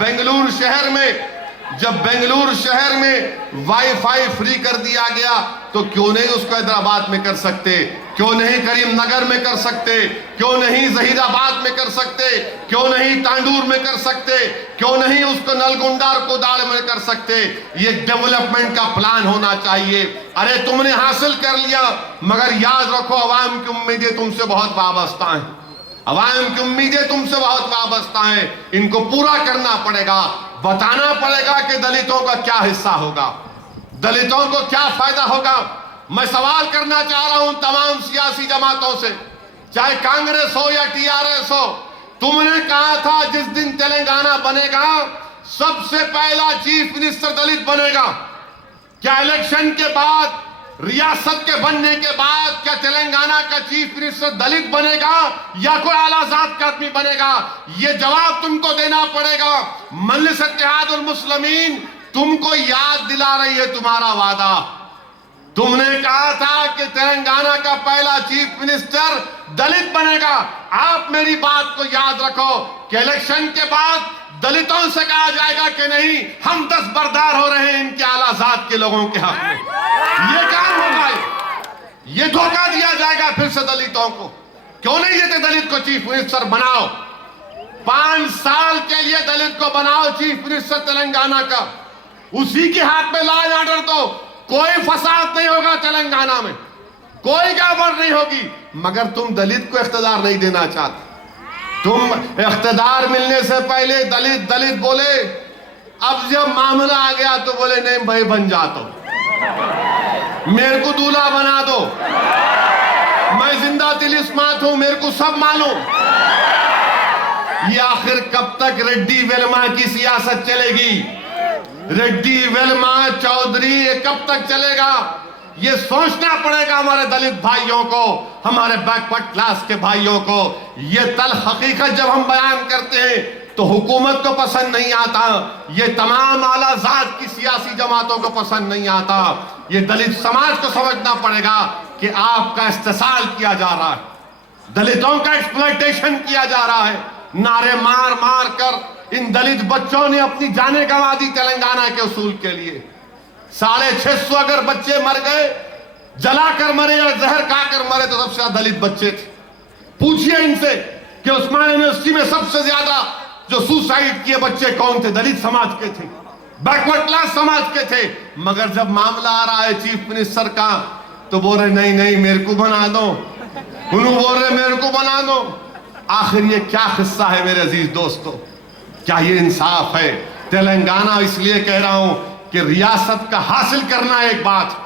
बेंगलुरु शहर में, जब बेंगलुरु शहर में वाईफाई फ्री कर दिया गया तो क्यों नहीं उसको हैदराबाद में कर सकते, क्यों नहीं करीमनगर में कर सकते, क्यों नहीं जहीराबाद में कर सकते, क्यों नहीं तांडूर में कर सकते, क्यों नहीं उसको नलगुंडा और कोदाड़ में कर सकते। ये डेवलपमेंट का प्लान होना चाहिए। अरे तुमने हासिल कर लिया, मगर याद रखो अवाम की उम्मीदें तुमसे बहुत वाबस्ता हैं, अवाम की उम्मीदें तुमसे बहुत वाबस्ता हैं। इनको पूरा करना पड़ेगा, बताना पड़ेगा कि दलितों का क्या हिस्सा होगा, दलितों को क्या फायदा होगा। मैं सवाल करना चाह रहा हूं तमाम सियासी जमातों से, चाहे कांग्रेस हो या टीआरएस हो, तुमने कहा था जिस दिन तेलंगाना बनेगा सबसे पहला चीफ मिनिस्टर दलित बनेगा। क्या इलेक्शन के बाद, रियासत के बनने के बाद, क्या तेलंगाना का चीफ मिनिस्टर दलित बनेगा या कोई आला जात का आदमी बनेगा? यह जवाब तुमको देना पड़ेगा। मजलिस इत्तेहादुल मुस्लिमीन तुमको याद दिला रही है तुम्हारा वादा। तुमने कहा था कि तेलंगाना का पहला चीफ मिनिस्टर दलित बनेगा। आप मेरी बात को याद रखो कि इलेक्शन के बाद दलितों से कहा जाएगा कि नहीं, हम दस्तबरदार हो रहे हैं इनके आला जात के लोगों के हक में। ये काम होगा, ये धोखा दिया जाएगा फिर से दलितों को। क्यों नहीं देते दलित को चीफ मिनिस्टर बनाओ, 5 साल के लिए दलित को बनाओ चीफ मिनिस्टर तेलंगाना का, उसी के हाथ में लॉ एंड ऑर्डर दो, कोई फसाद नहीं होगा तेलंगाना में, कोई गड़बड़ नहीं होगी। मगर तुम दलित को इख्तियार नहीं देना चाहते। तुम इख्तियार मिलने से पहले दलित दलित बोले, अब जब मामला आ गया तो बोले नहीं भाई बन जाता, मेरे को दूल्हा बना दो, मैं जिंदा दिल इस्मात हूं, मेरे को सब मालूम। ये आखिर कब तक रेड्डी वेलमा की सियासत चलेगी? रेड्डी वेलमा चौधरी ये कब तक चलेगा? ये सोचना पड़ेगा हमारे दलित भाइयों को, हमारे बैकवर्ड क्लास के भाइयों को। ये तल हकीकत जब हम बयान करते हैं तो हुकूमत को पसंद नहीं आता, ये तमाम आला जात की सियासी जमातों को पसंद नहीं आता। ये दलित समाज को समझना पड़ेगा कि आपका इस्तेसाल किया जा रहा है, दलितों का एक्सप्लॉयटेशन किया जा रहा है। नारे मार मार कर इन दलित बच्चों ने अपनी जानें गंवा दी तेलंगाना के उसूल के लिए। 650 अगर बच्चे मर गए, जलाकर मरे या जहर खाकर मरे, तो सबसे ज्यादा दलित बच्चे थे। पूछिए इनसे कि उस्मान यूनिवर्सिटी में सबसे ज्यादा जो सुसाइड किए बच्चे कौन थे? दलित समाज के थे, बैकवर्ड क्लास समाज के थे। मगर जब मामला आ रहा है चीफ मिनिस्टर का तो बोल रहे नहीं नहीं मेरे को बना दो, उन्होंने बोल रहे मेरे को बना दो। आखिर ये क्या किस्सा है मेरे अजीज दोस्तों? क्या ये इंसाफ है? तेलंगाना इसलिए कह रहा हूं कि रियासत का हासिल करना एक बात,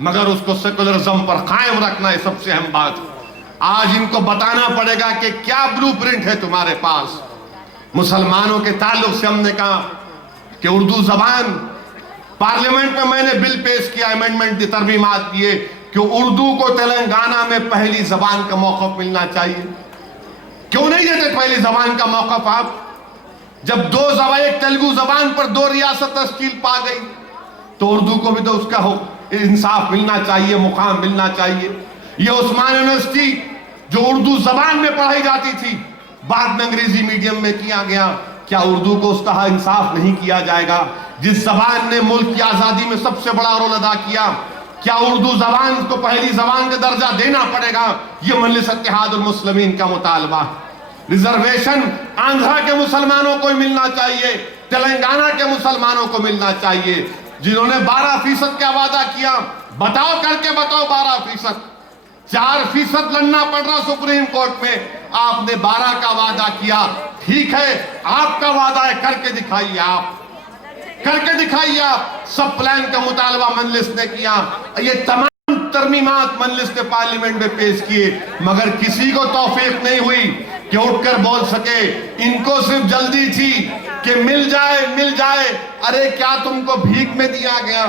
मगर उसको सेकुलरिज्म पर कायम रखना है सबसे अहम बात। आज इनको बताना पड़ेगा कि क्या ब्लूप्रिंट है तुम्हारे पास। मुसलमानों के ताल्लुक से हमने कहा कि उर्दू जबान, पार्लियामेंट में मैंने बिल पेश किया, अमेंडमेंट की तरमीमात किए कि उर्दू को तेलंगाना में पहली जबान का मौक़िफ़ मिलना चाहिए। क्यों नहीं देते पहली जबान का मौक़िफ़ आप? जब 2 जबान, एक तेलुगु जबान पर 2 रियासत तश्कील पा गई तो उर्दू को भी तो उसका हो इंसाफ मिलना चाहिए, मुकाम मिलना चाहिए। ये उस्मान यूनिवर्सिटी जो उर्दू जबान में पढ़ाई जाती थी, बाद में अंग्रेजी मीडियम में किया गया। क्या उर्दू को उसका इंसाफ नहीं किया जाएगा? जिस जबान ने मुल्क की आजादी में सबसे बड़ा रोल अदा किया, क्या उर्दू जबान को पहली जबान का दर्जा देना पड़ेगा? यह मजलिस इत्तेहादुल मुस्लिमीन का मुतालबा। रिजर्वेशन आंध्रा के मुसलमानों को मिलना चाहिए, तेलंगाना के मुसलमानों को मिलना चाहिए। जिन्होंने 12% का वादा किया, बताओ करके बताओ 12%, 4% लड़ना पड़ रहा सुप्रीम कोर्ट में, आपने 12 का वादा किया। ठीक है, आपका वादा है, करके दिखाइए, आप करके दिखाइए। आप सब प्लान का मुतालबा मजलिस ने किया, ये तमाम तरमीमात मजलिस ने पार्लियामेंट में पेश किए, मगर किसी को तौफीक नहीं हुई कि उठकर बोल सके। इनको सिर्फ जल्दी थी कि मिल जाए मिल जाए। अरे क्या तुमको भीख में दिया गया?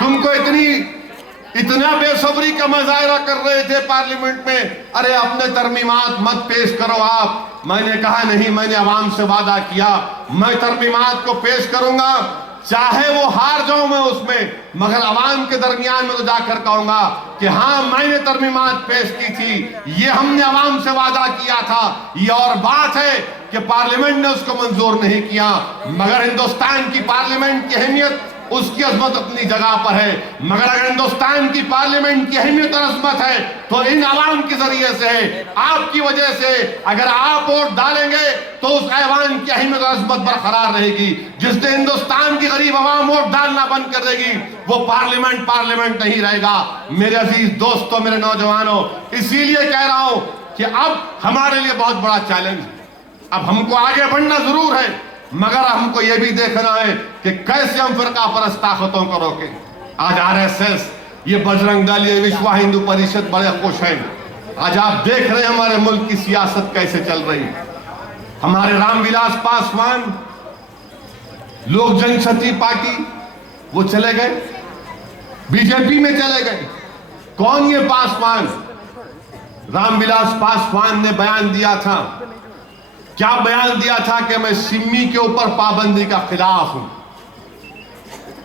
तुमको इतना बेसब्री का मुजाहरा कर रहे थे पार्लियामेंट में, अरे अपने तरमीमात मत पेश करो आप, मैंने कहा नहीं, मैंने आवाम से वादा किया मैं तरमीमात को पेश करूंगा, चाहे वो हार जाऊं मैं उसमें, मगर अवाम के दरमियान में तो जाकर कहूंगा कि हाँ मैंने तरमीमात पेश की थी, ये हमने अवाम से वादा किया था। ये और बात है कि पार्लियामेंट ने उसको मंजूर नहीं किया, मगर हिंदुस्तान की पार्लियामेंट की अहमियत, उसकी अजमत अपनी जगह पर है। मगर अगर हिंदुस्तान की पार्लियामेंट की अहमियत और अजमत है तो इन अवाम के जरिए से है, आपकी वजह से। अगर आप वोट डालेंगे तो उस ऐवान की अहमियत और अजमत बरकरार रहेगी। जिस दिन हिंदुस्तान की गरीब अवाम वोट डालना बंद कर देगी वो पार्लियामेंट नहीं रहेगा। मेरे अजीज दोस्तों, मेरे नौजवानों, इसीलिए कह रहा हूं कि अब हमारे लिए बहुत बड़ा चैलेंज है। अब हमको आगे बढ़ना जरूर है, मगर हमको यह भी देखना है कि कैसे हम फिरका परस्त ताकतों को रोकें। आज आरएसएस, ये बजरंग दल, ये विश्व हिंदू परिषद बड़े खुश हैं। आज आप देख रहे हैं हमारे मुल्क की सियासत कैसे चल रही है। हमारे रामविलास पासवान, लोक जनशक्ति पार्टी, वो चले गए, बीजेपी में चले गए। कौन ये पासवान? रामविलास पासवान ने बयान दिया था, क्या बयान दिया था कि मैं सिमी के ऊपर पाबंदी का खिलाफ हूं।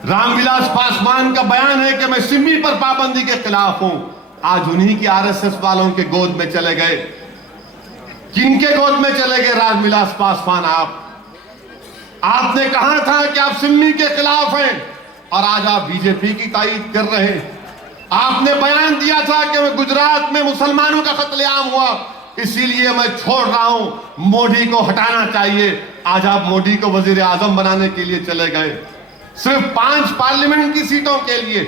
रामविलास पासवान का बयान है कि मैं सिमी पर पाबंदी के खिलाफ हूं। आज उन्हीं के आरएसएस वालों के गोद में चले गए। किनके गोद में चले गए रामविलास पासवान? आपने कहा था कि आप सिमी के खिलाफ हैं और आज आप बीजेपी की तायीद कर रहे हैं। आपने बयान दिया था कि मैं गुजरात में मुसलमानों का कत्लेआम हुआ, इसीलिए मैं छोड़ रहा हूं, मोदी को हटाना चाहिए। आज आप मोदी को वजीर आजम बनाने के लिए चले गए, सिर्फ 5 पार्लियामेंट की सीटों के लिए,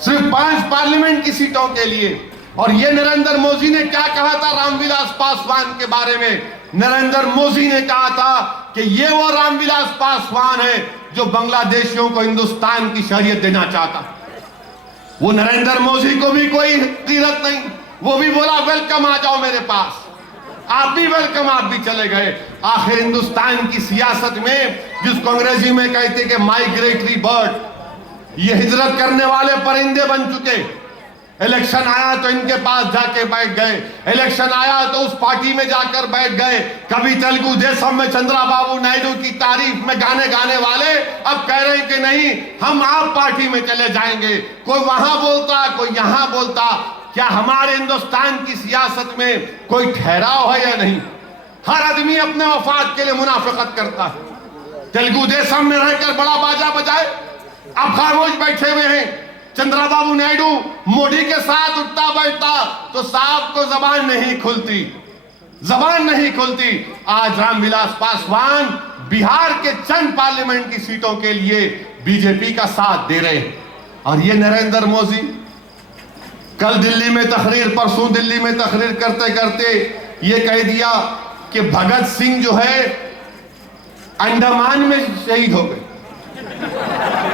सिर्फ 5 पार्लियामेंट की सीटों के लिए। और ये नरेंद्र मोदी ने क्या कहा था रामविलास पासवान के बारे में? नरेंद्र मोदी ने कहा था कि ये वो रामविलास पासवान है जो बांग्लादेशियों को हिंदुस्तान की शरीयत देना चाहता। वो नरेंद्र मोदी को भी कोई कीरत नहीं, वो भी बोला वेलकम, आ जाओ मेरे पास। आप भी वेलकम, आप भी चले गए। आखिर हिंदुस्तान की सियासत में, जिसको अंग्रेजी में कहते कि माइग्रेटरी बर्ड, ये हिजरत करने वाले परिंदे बन चुके। इलेक्शन आया तो इनके पास जाके बैठ गए, इलेक्शन आया तो उस पार्टी में जाकर बैठ गए। कभी तेलुगु देशम में चंद्रबाबू नायडू की तारीफ में गाने गाने वाले अब कह रहे हैं कि नहीं, हम आप पार्टी में चले जाएंगे। कोई वहां बोलता, कोई यहां बोलता। क्या हमारे हिंदुस्तान की सियासत में कोई ठहराव है या नहीं? हर आदमी अपने मफाद के लिए मुनाफिकत करता है। तेलुगु देशम में रहकर बड़ा बाजा बजाए, अब खामोश बैठे हुए हैं। चंद्रबाबू नायडू मोदी के साथ उठता बैठता तो साहब को जबान नहीं खुलती, जबान नहीं खुलती। आज रामविलास पासवान बिहार के चंद पार्लियामेंट की सीटों के लिए बीजेपी का साथ दे रहे हैं। और ये नरेंद्र मोदी कल दिल्ली में तकरीर, परसों दिल्ली में तकरीर करते करते ये कह दिया कि भगत सिंह जो है अंडमान में शहीद हो गए।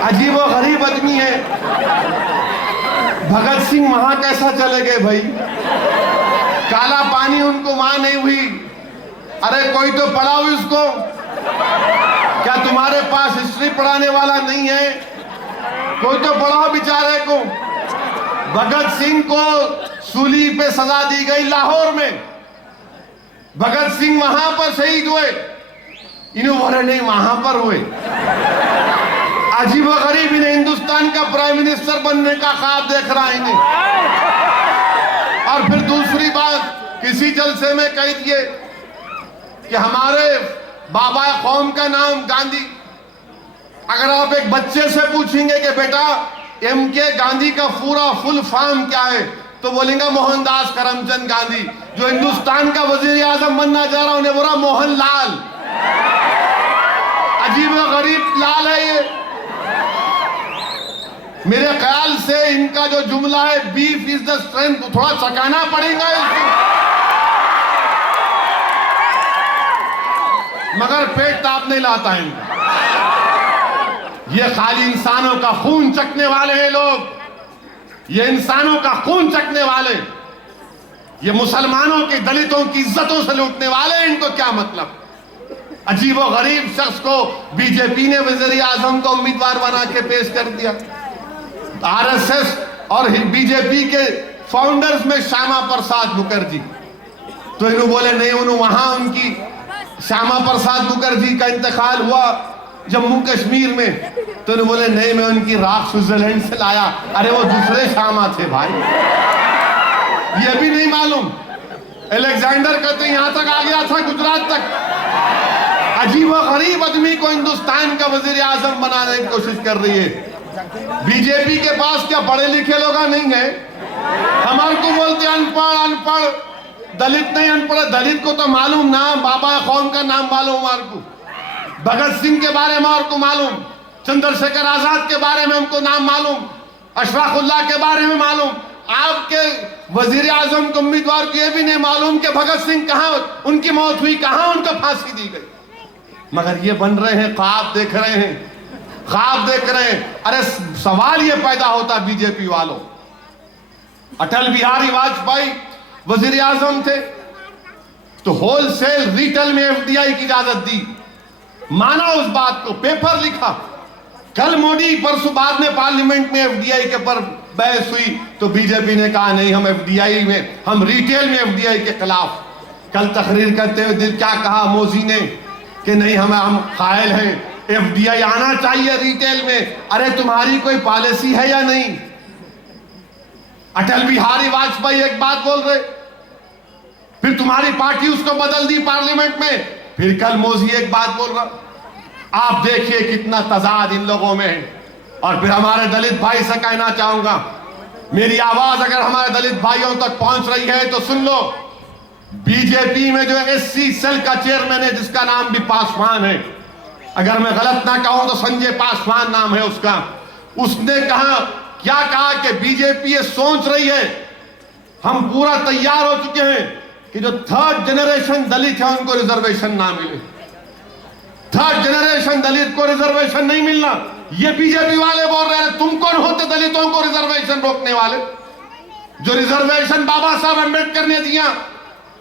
अजीब व गरीब आदमी है। भगत सिंह वहां कैसा चले गए भाई? काला पानी उनको वहां नहीं हुई। अरे कोई तो पढ़ाओ इसको। क्या तुम्हारे पास हिस्ट्री पढ़ाने वाला नहीं है? कोई तो पढ़ाओ बेचारे को। भगत सिंह को सूली पे सजा दी गई लाहौर में। भगत सिंह वहां पर शहीद हुए, इन्होंने नहीं वहां पर हुए। अजीब व गरीब, इन्हें हिंदुस्तान का प्राइम मिनिस्टर बनने का ख्वाब देख रहा है इन्हें। और फिर दूसरी बात, किसी जलसे में कह दिए कि हमारे बाबा कौम का नाम गांधी। अगर आप एक बच्चे से पूछेंगे कि बेटा एमके गांधी का पूरा फुल फॉर्म क्या है, तो बोलेंगे मोहनदास करमचंद गांधी। जो हिंदुस्तान का वजीर आजम बनना चाह रहा उन्हें बोला मोहनलाल। अजीब व गरीब लाल है ये। मेरे ख्याल से इनका जो जुमला है बीफ इज द स्ट्रेंथ, थोड़ा चकाना पड़ेगा इसको। मगर पेट ताप नहीं लाता है इनका। ये खाली इंसानों का खून चखने वाले हैं लोग, ये इंसानों का खून चखने वाले, ये मुसलमानों के दलितों की इज्जतों से लूटने वाले। इनको क्या मतलब? अजीब व गरीब शख्स को बीजेपी ने वज़ीर आज़म को उम्मीदवार बना के पेश कर दिया। आरएसएस और बीजेपी के फाउंडर्स में श्यामा प्रसाद मुखर्जी, तो इन्हों बोले नहीं, उन्होंने वहां उनकी श्यामा प्रसाद मुखर्जी का इंतकाल हुआ जम्मू कश्मीर में, तो इन्होंने बोले नहीं, मैं उनकी राख स्विट्जरलैंड से लाया। अरे वो दूसरे श्यामा थे भाई, ये भी नहीं मालूम। अलेक्जेंडर कहते यहां तक आ गया था, गुजरात तक। अजीब और गरीब आदमी को हिंदुस्तान का वजीर आजम बनाने की कोशिश कर रही है। बीजेपी के पास क्या पढ़े लिखे लोग नहीं है? हमारे को बोलते अनपढ़ अनपढ़, दलित नहीं अनपढ़। दलित को तो मालूम ना, बाबा कौम का नाम मालूम हमारे को, भगत सिंह के बारे में हमारे को मालूम, चंद्रशेखर आजाद के बारे में हमको नाम मालूम, अशफाकुल्लाह के बारे में मालूम। आपके वजीर आजम के उम्मीदवार को यह भी नहीं मालूम कि भगत सिंह कहां, उनकी मौत हुई कहां, उनको फांसी दी गई। मगर ये बन रहे हैं, ख्वाब देख रहे हैं, ख्वाब देख रहे हैं। अरे सवाल ये पैदा होता बीजेपी वालों, अटल बिहारी वाजपेयी वजीर आजम थे तो होलसेल रिटेल में एफडीआई की इजाजत दी, माना उस बात को, पेपर लिखा। कल मोदी परसों बाद में पार्लियामेंट में एफडीआई के पर बहस हुई तो बीजेपी ने कहा नहीं, हम एफडीआई में, हम रिटेल में एफडीआई के खिलाफ। कल तकरीर करते हुए क्या कहा मोदी ने कि नहीं, हम कायल हैं, एफडीआई आना चाहिए रिटेल में। अरे तुम्हारी कोई पॉलिसी है या नहीं? अटल बिहारी वाजपेयी एक बात बोल रहे, फिर तुम्हारी पार्टी उसको बदल दी पार्लियामेंट में, फिर कल मोदी एक बात बोल रहा। आप देखिए कितना तजाद इन लोगों में है। और फिर हमारे दलित भाई से कहना चाहूंगा, मेरी आवाज अगर हमारे दलित भाइयों तक पहुंच रही है तो सुन लो। बीजेपी में जो एससी सेल का चेयरमैन है जिसका नाम भी पासवान है, अगर मैं गलत ना कहूं तो संजय पासवान नाम है उसका, उसने कहा, क्या कहा कि बीजेपी ये सोच रही है, हम पूरा तैयार हो चुके हैं कि जो थर्ड जनरेशन दलित है उनको रिजर्वेशन ना मिले। थर्ड जनरेशन दलित को रिजर्वेशन नहीं मिलना, ये बीजेपी वाले बोल रहे हैं। तुम कौन होते दलितों को रिजर्वेशन रोकने वाले? जो रिजर्वेशन बाबा साहब अम्बेडकर ने दिया,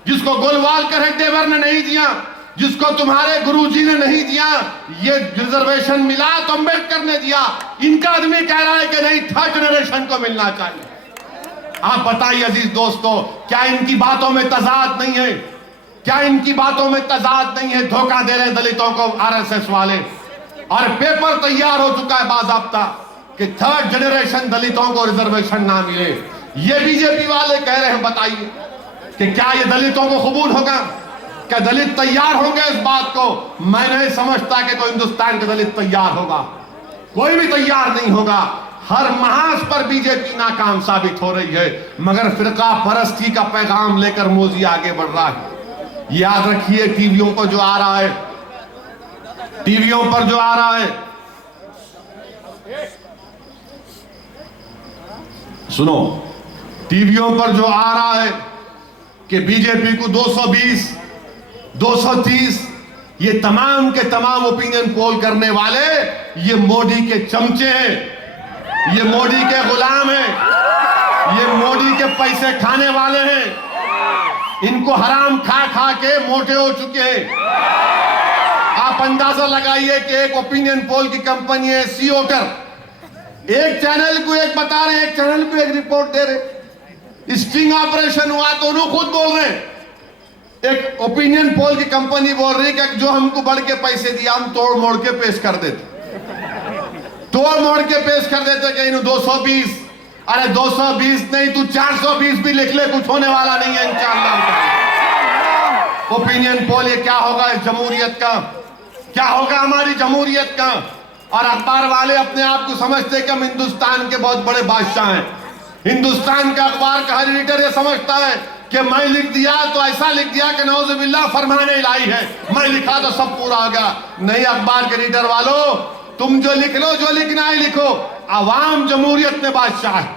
जिसको गोलवालकर हेड्डेवर ने नहीं दिया, जिसको तुम्हारे गुरुजी ने नहीं दिया, ये रिजर्वेशन मिला तो अम्बेडकर ने दिया। इनका आदमी कह रहा है कि नहीं, थर्ड जनरेशन को मिलना चाहिए। आप बताइए अजीज दोस्तों, क्या इनकी बातों में तजाद नहीं है? क्या इनकी बातों में तजाद नहीं है? धोखा दे रहे हैं दलितों को आरएसएस वाले। और पेपर तैयार हो चुका है बाज़ाब्ता कि थर्ड जनरेशन दलितों को रिजर्वेशन ना मिले। ये बीजेपी वाले कह रहे हैं। बताइए कि क्या ये दलितों को कबूल होगा? क्या दलित तैयार होंगे इस बात को? मैं नहीं समझता कि कोई हिंदुस्तान के दलित तैयार होगा, कोई भी तैयार नहीं होगा। हर महाज पर बीजेपी नाकाम साबित हो रही है, मगर फिरका परस्ती का पैगाम लेकर मोदी आगे बढ़ रहा है। याद रखिए, टीवियों पर जो आ रहा है, टीवियों पर जो आ रहा है, सुनो, टीवियों पर जो आ रहा है कि बीजेपी को 220, 230, ये तमाम के तमाम ओपिनियन पोल करने वाले ये मोदी के चमचे हैं, ये मोदी के गुलाम हैं, ये मोदी के पैसे खाने वाले हैं। इनको हराम खा खा के मोटे हो चुके हैं। आप अंदाजा लगाइए कि एक ओपिनियन पोल की कंपनी है सीओटर, एक चैनल को एक बता रहे, एक चैनल को एक रिपोर्ट दे रहे। स्टिंग ऑपरेशन हुआ तो उन्होंने खुद बोल रहे हैं। एक ओपिनियन पोल की कंपनी बोल रही कि जो हमको बढ़ के पैसे दिया हम तोड़ मोड़ के पेश कर देते, तोड़ मोड़ के पेश कर देते कि 220, अरे 220 नहीं, तू 420 भी लिख ले, कुछ होने वाला नहीं है इंशाअल्लाह। ओपिनियन पोल ये क्या होगा इस जमहूरियत का? क्या होगा हमारी जमहूरियत का? और अखबार वाले अपने आप को समझते कि हम हिंदुस्तान के बहुत बड़े बादशाह हैं। हिंदुस्तान का अखबार का हर एडिटर ये समझता है कि मैं लिख दिया तो ऐसा लिख दिया कि नौजुबिल्लाह फरमाने इलाही है, मैं लिखा तो सब पूरा हो गया। नहीं, अखबार के एडिटर वालों, तुम जो लिख लो, जो लिखना है लिखो। अवाम जमहूरियत में बादशाह है,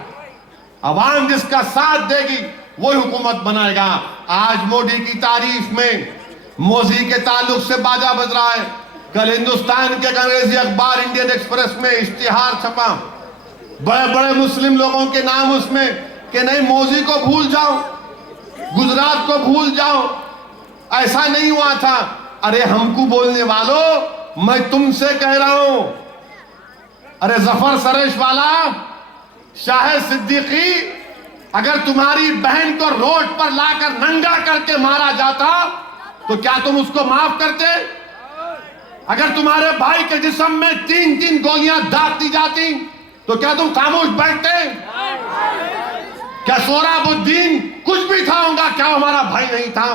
अवाम जिसका साथ देगी वही हुकूमत बनाएगा। आज मोदी की तारीफ में मोदी के ताल्लुक से बाजा बज रहा है। कल हिंदुस्तान के अंग्रेजी अखबार इंडियन एक्सप्रेस में इश्तिहार छपा, बड़े बड़े मुस्लिम लोगों के नाम उसमें कि नहीं, मोदी को भूल जाओ, गुजरात को भूल जाओ, ऐसा नहीं हुआ था। अरे हमको बोलने वालों, मैं तुमसे कह रहा हूं, अरे जफर सरेश वाला, शाहिद सिद्दीकी, अगर तुम्हारी बहन को रोड पर लाकर नंगा करके मारा जाता तो क्या तुम उसको माफ करते? अगर तुम्हारे भाई के जिस्म में 3-3 गोलियां दाग दी जाती तो क्या तुम खामोश बैठते? क्या सोहराबुद्दीन कुछ भी था होगा, क्या हमारा भाई नहीं था?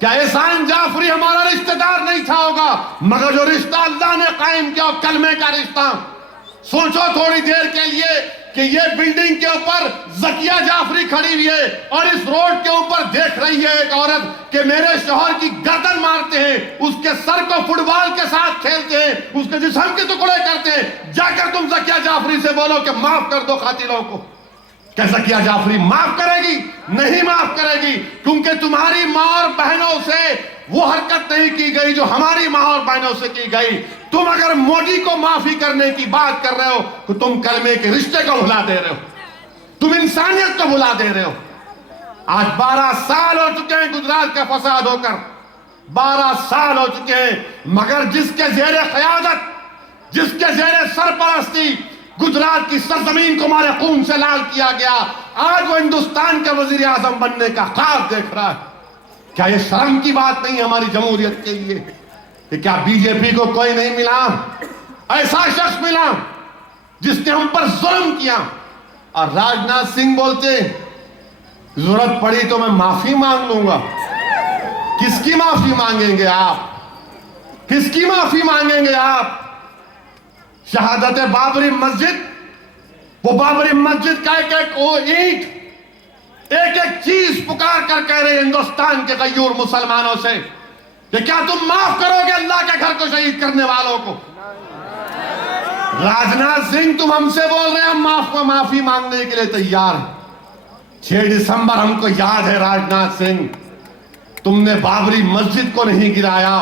क्या एहसान जाफरी हमारा रिश्तेदार नहीं था होगा? मगर जो रिश्ता अल्लाह ने कायम किया कलमे का रिश्ता। सोचो थोड़ी देर के लिए कि ये बिल्डिंग के ऊपर जकिया जाफरी खड़ी हुई है और इस रोड के ऊपर देख रही है एक औरत कि मेरे शौहर की गर्दन मारते हैं, उसके सर को फुटबॉल के साथ खेलते हैं, उसके जिस्म के टुकड़े करते हैं। जाकर तुम जकिया जाफरी से बोलो कि माफ कर दो कातिलों को। क्या जकिया जाफरी माफ करेगी? नहीं माफ करेगी, क्योंकि तुम्हारी मां और बहनों से वो हरकत नहीं की गई जो हमारी मां और बहनों से की गई। तुम अगर मोदी को माफी करने की बात कर रहे हो तो तुम कलमे के रिश्ते को भुला दे रहे हो, तुम इंसानियत को भुला दे रहे हो। आज 12 साल हो चुके हैं गुजरात का फसाद होकर, 12 साल हो चुके हैं, मगर जिसके जेरे क़यादत, जिसके जेरे सरपरस्ती गुजरात की सरजमीन को हमारे खून से लाल किया गया, आज वो हिंदुस्तान का वजीर आजम बनने का ख्वाब देख रहा है। क्या ये शर्म की बात नहीं है हमारी जमहूरियत के लिए कि क्या बीजेपी को कोई नहीं मिला, ऐसा शख्स मिला जिसने हम पर जुल्म किया? और राजनाथ सिंह बोलते जरूरत पड़ी तो मैं माफी मांग लूंगा। किसकी माफी मांगेंगे आप? किसकी माफी मांगेंगे आप? शहादत बाबरी मस्जिद, वो बाबरी मस्जिद का एक एक ईंट, एक एक चीज पुकार कर कह रहे हिंदुस्तान के गयूर मुसलमानों से कि क्या तुम माफ करोगे अल्लाह के घर को शहीद करने वालों को? राजनाथ सिंह तुम हमसे बोल रहे हैं हम माफी मांगने के लिए तैयार हैं। 6 दिसंबर हमको याद है राजनाथ सिंह, तुमने बाबरी मस्जिद को नहीं गिराया,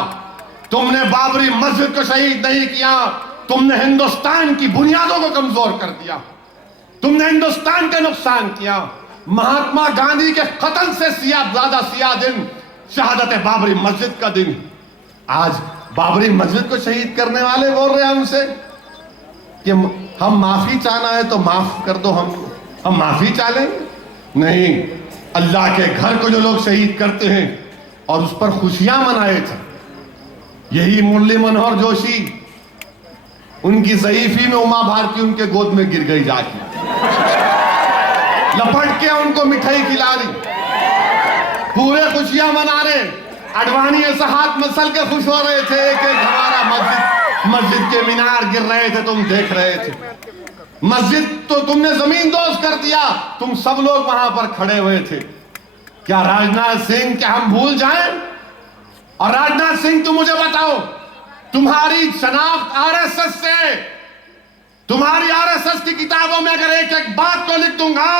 तुमने बाबरी मस्जिद को शहीद नहीं किया, तुमने हिंदुस्तान की बुनियादों को कमजोर कर दिया, तुमने हिंदुस्तान का नुकसान किया। महात्मा गांधी के कत्ल से ज्यादा सिया दिन शहादत बाबरी मस्जिद का दिन। आज बाबरी मस्जिद को शहीद करने वाले बोल रहे हैं हमसे कि हम माफी चाहना है तो माफ कर दो, हम माफी चाहेंगे नहीं। अल्लाह के घर को जो लोग शहीद करते हैं और उस पर खुशियां मनाए थे, यही मुरली मनोहर जोशी, उनकी ज़ईफी में उमा भारती उनके गोद में गिर गई जाके, लपट के उनको मिठाई खिला दी, पूरे खुशियां मना रहे। अडवाणी ऐसा हाथ मसल के खुश हो रहे थे कि हमारा मस्जिद के मीनार गिर रहे थे, तुम देख रहे थे। मस्जिद तो तुमने जमीन दोज कर दिया, तुम सब लोग वहां पर खड़े हुए थे। क्या राजनाथ सिंह, क्या हम भूल जाएं? और राजनाथ सिंह तुम मुझे बताओ, तुम्हारी शनाख्त आरएसएस से, तुम्हारी आरएसएस की किताबों में अगर एक एक बात को लिख दूंगा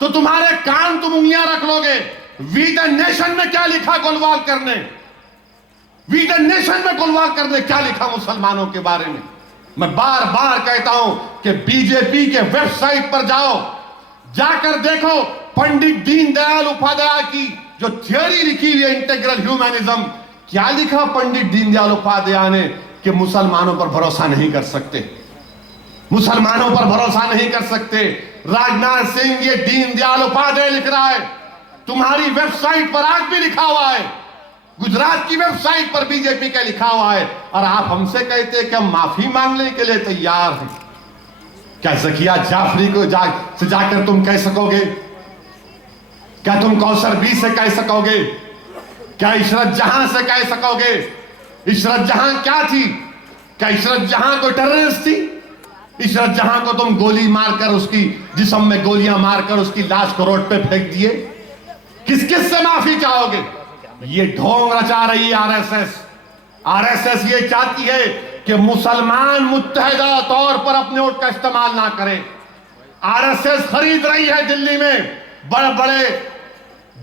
तो तुम्हारे कान तुम उंगलियां रख लोगे। वी द नेशन में क्या लिखा गोलवाल करने? वी द नेशन में गोलवाल करने क्या लिखा मुसलमानों के बारे में? मैं बार बार कहता हूं कि बीजेपी के वेबसाइट पर जाओ, जाकर देखो पंडित दीनदयाल उपाध्याय की जो थियोरी लिखी हुई है इंटीग्रल ह्यूमैनिज्म, क्या लिखा पंडित दीनदयाल उपाध्याय ने कि मुसलमानों पर भरोसा नहीं कर सकते, मुसलमानों पर भरोसा नहीं कर सकते। राजनाथ सिंह ये दीनदयाल उपाध्याय लिख रहा है, तुम्हारी वेबसाइट पर आज भी लिखा हुआ है, गुजरात की वेबसाइट पर बीजेपी का लिखा हुआ है, और आप हमसे कहते हैं कि हम माफी मांगने के लिए तैयार हैं। क्या जकिया जाफरी को जाकर तुम कह सकोगे? क्या तुम कौसर बी से कह सकोगे? क्या इशरत जहां से कह सकोगे? इशरत जहां क्या थी? क्या इशरत जहां कोई टेररिस्ट थी? इशरत जहां को तुम गोली मारकर, उसकी जिस्म में गोलियां मारकर उसकी लाश को रोड पे फेंक दिए। किस किस से माफी चाहोगे? ये ढोंग रचा रही है आरएसएस। आरएसएस ये चाहती है कि मुसलमान मुत्तहिदा तौर पर अपने वोट का इस्तेमाल ना करें। आरएसएस खरीद रही है दिल्ली में, बड़े बड़े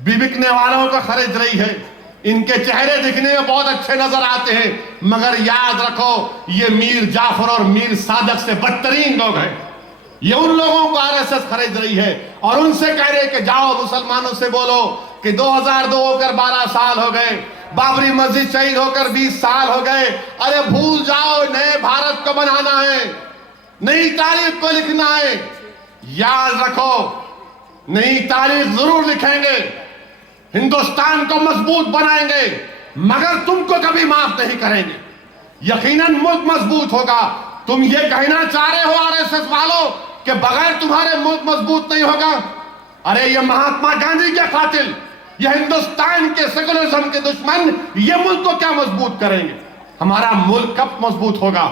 बिकने वालों को खरीद रही है। इनके चेहरे दिखने में बहुत अच्छे नजर आते हैं, मगर याद रखो ये मीर जाफर और मीर सादक से बदतरीन लोग हैं। ये उन लोगों को आरएसएस खरीद रही है और उनसे कह रहे कि जाओ मुसलमानों से बोलो कि 2002 होकर 12 साल हो गए, बाबरी मस्जिद शहीद होकर 20 साल हो गए, अरे भूल जाओ, नए भारत को बनाना है, नई तारीख को लिखना है। याद रखो नई तारीख जरूर लिखेंगे, हिंदुस्तान को मजबूत बनाएंगे, मगर तुमको कभी माफ नहीं करेंगे। यकीनन मुल्क मजबूत होगा। तुम ये कहना चाह रहे हो आरएसएस वालों कि बगैर तुम्हारे मुल्क मजबूत नहीं होगा? अरे ये महात्मा गांधी के कातिल, ये हिंदुस्तान के सेकुलरिज्म के दुश्मन ये मुल्क को क्या मजबूत करेंगे? हमारा मुल्क कब मजबूत होगा?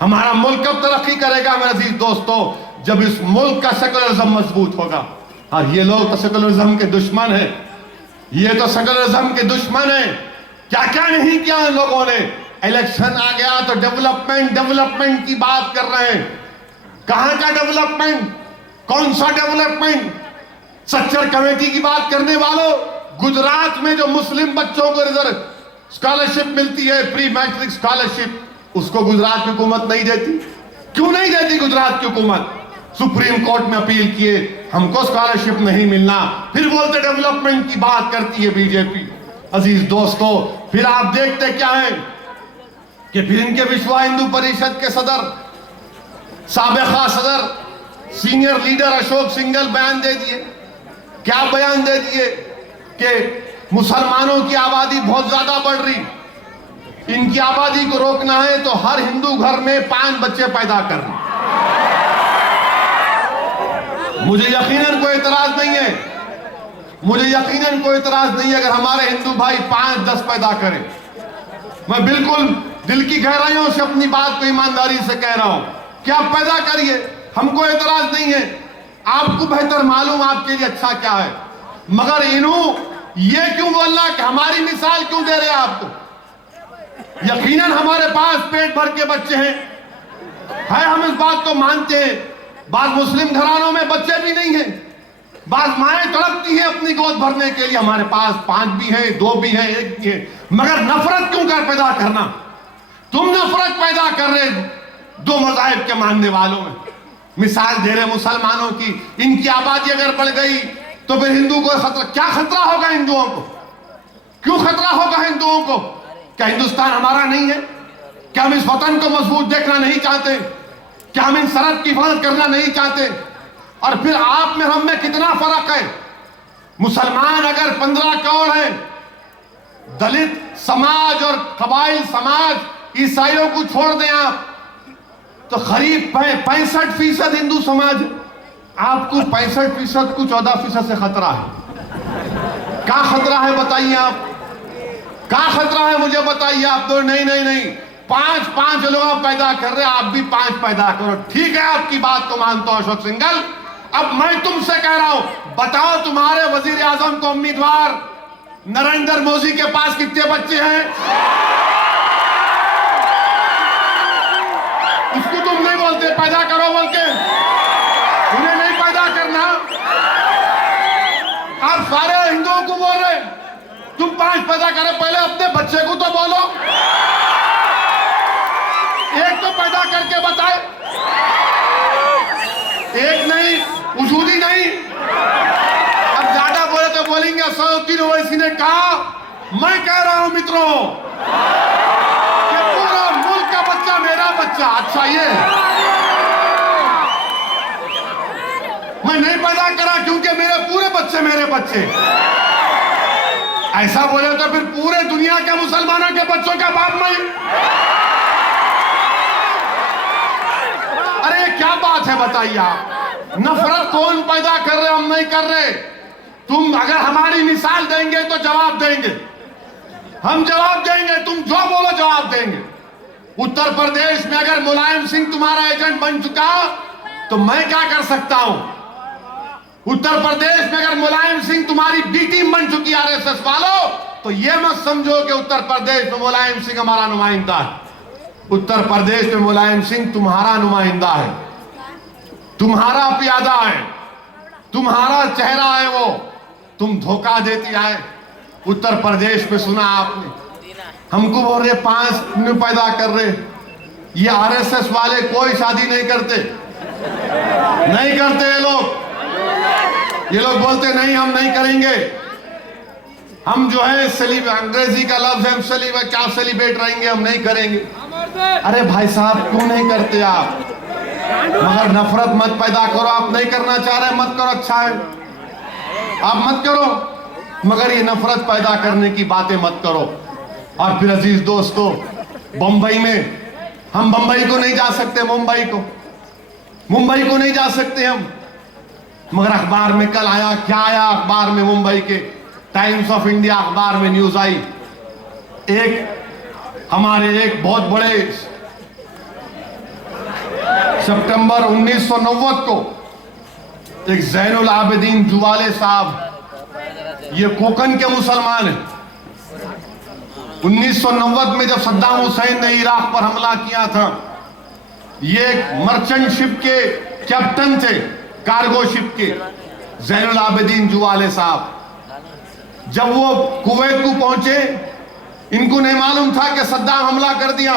हमारा मुल्क कब तरक्की करेगा मेरे अजीज दोस्तों? जब इस मुल्क का सेकुलरिज्म मजबूत होगा। और ये लोग तो सेकुलरिज्म के दुश्मन हैं, ये तो सेकुलरिज्म के दुश्मन हैं। क्या क्या नहीं किया इन लोगों ने। इलेक्शन आ गया तो डेवलपमेंट की बात कर रहे हैं। कहां का डेवलपमेंट? कौन सा डेवलपमेंट? सच्चर कमेटी की बात करने वालों, गुजरात में जो मुस्लिम बच्चों को रिजर्व स्कॉलरशिप मिलती है, प्री मैट्रिक स्कॉलरशिप, उसको गुजरात की हुकूमत नहीं देती। क्यों नहीं देती गुजरात की हुकूमत? सुप्रीम कोर्ट में अपील किए, हमको स्कॉलरशिप नहीं मिलना, फिर बोलते डेवलपमेंट की बात करती है बीजेपी। अजीज दोस्तों, फिर आप देखते क्या है कि फिर इनके विश्व हिंदू परिषद के सदर, साबिका सदर, सीनियर लीडर अशोक सिंघल बयान दे दिए। क्या बयान दे दिए कि मुसलमानों की आबादी बहुत ज्यादा बढ़ रही, इनकी आबादी को रोकना है तो हर हिंदू घर में 5 बच्चे पैदा करना। मुझे यकीनन कोई इतराज नहीं है, मुझे यकीनन कोई इतराज नहीं है अगर हमारे हिंदू भाई 5-10 पैदा करें। मैं बिल्कुल दिल की गहराइयों से अपनी बात को ईमानदारी से कह रहा हूं कि आप पैदा करिए, हमको इतराज नहीं है। आपको बेहतर मालूम आपके लिए अच्छा क्या है, मगर इन्हों ये क्यों बोलना कि हमारी मिसाल क्यों दे रहे हैं आपको? यकीनन हमारे पास पेट भर के बच्चे हैं, हम इस बात को मानते हैं। बाद मुस्लिम घरानों में बच्चे भी नहीं हैं, बाद माएं तड़पती हैं अपनी गोद भरने के लिए। हमारे पास 5 भी हैं, 2 भी हैं, 1 भी है, मगर नफरत क्यों कर पैदा करना? तुम नफरत पैदा कर रहे 2 मज़ाहिब के मानने वालों में। मिसाल दे रहे मुसलमानों की, इनकी आबादी अगर बढ़ गई तो फिर हिंदू को खतरा। क्या खतरा होगा हिंदुओं को? क्यों खतरा होगा हिंदुओं को? क्या हिंदुस्तान हमारा नहीं है? क्या हम इस वतन को मजबूत देखना नहीं चाहते? क्या हम इन सरहद की हिफाजत करना नहीं चाहते? और फिर आप में हम में कितना फर्क है? मुसलमान अगर 15 करोड़ है, दलित समाज और कबाइल समाज, ईसाइयों को छोड़ दें आप, तो करीब 65% हिंदू समाज। आपको 65% को 14% से खतरा है। क्या खतरा है बताइए आप? क्या खतरा है मुझे बताइए आप? तो नहीं, 5 लोग पैदा कर रहे, आप भी 5 पैदा करो। ठीक है, आपकी बात को मानता हूं अशोक सिंघल। अब मैं तुमसे कह रहा हूं, बताओ तुम्हारे वजीर आजम को उम्मीदवार नरेंद्र मोदी के पास कितने बच्चे हैं? उसको तुम नहीं बोलते पैदा करो बोल के? उन्हें नहीं पैदा करना। आप सारे हिंदुओं को बोल रहे तुम 5 पैदा करो, पहले अपने बच्चे को तो बोलो। एक तो पैदा करके बताए, एक नहीं, वजूदी नहीं। अब ज्यादा बोले तो बोलेंगे 103 ओवैसी ने कहा। मैं कह रहा हूं मित्रों कि पूरा मुल्क का बच्चा मेरा बच्चा। अच्छा, ये मैं नहीं पैदा करा क्योंकि मेरे पूरे बच्चे मेरे बच्चे। ऐसा बोले तो फिर पूरे दुनिया के मुसलमानों के बच्चों का बाप मैं। अरे क्या बात है बताइए आप? नफरत कौन पैदा कर रहे? हम नहीं कर रहे। तुम अगर हमारी मिसाल देंगे तो जवाब देंगे, हम जवाब देंगे। तुम जो बोलो जवाब देंगे। उत्तर प्रदेश में अगर मुलायम सिंह तुम्हारा एजेंट बन चुका तो मैं क्या कर सकता हूं? उत्तर प्रदेश में अगर मुलायम सिंह तुम्हारी बी टीम बन चुकी आरएसएस वालों, तो यह मत समझो कि उत्तर प्रदेश में मुलायम सिंह हमारा नुमाइंदा है। उत्तर प्रदेश में मुलायम सिंह तुम्हारा नुमाइंदा है, तुम्हारा प्यादा है, तुम्हारा चेहरा है वो। तुम धोखा देती आए। उत्तर प्रदेश में सुना आपने, हमको बोल रहे 5 पैदा कर रहे। ये आरएसएस वाले कोई शादी नहीं करते, नहीं करते ये लोग बोलते नहीं हम नहीं करेंगे। हम जो है अंग्रेजी का लफ्ज है सेलिब्रेट, क्या सेलिब्रेट रहेंगे, हम नहीं करेंगे। अरे भाई साहब क्यों नहीं करते आप? मगर नफरत मत पैदा करो। आप नहीं करना चाह रहे मत करो, अच्छा है। आप मत करो, मगर ये नफरत पैदा करने की बातें मत करो। और फिर अजीज दोस्तों, बंबई में हम बंबई को नहीं जा सकते, मुंबई को नहीं जा सकते हम, मगर अखबार में कल आया, क्या आया अखबार में, मुंबई के टाइम्स ऑफ इंडिया अखबार में न्यूज आई, हमारे एक बहुत बड़े सितंबर 1990 को एक जैनुल आबिदीन जुवाले साहब, ये कोकन के मुसलमान हैं। 1990 में जब सद्दाम हुसैन ने इराक पर हमला किया था, ये एक मर्चेंट शिप के कैप्टन थे, कार्गो शिप के, जैनुल आबिदीन जुवाले साहब। जब वो कुवैत को पहुंचे, इनको नहीं मालूम था कि सद्दाम हमला कर दिया।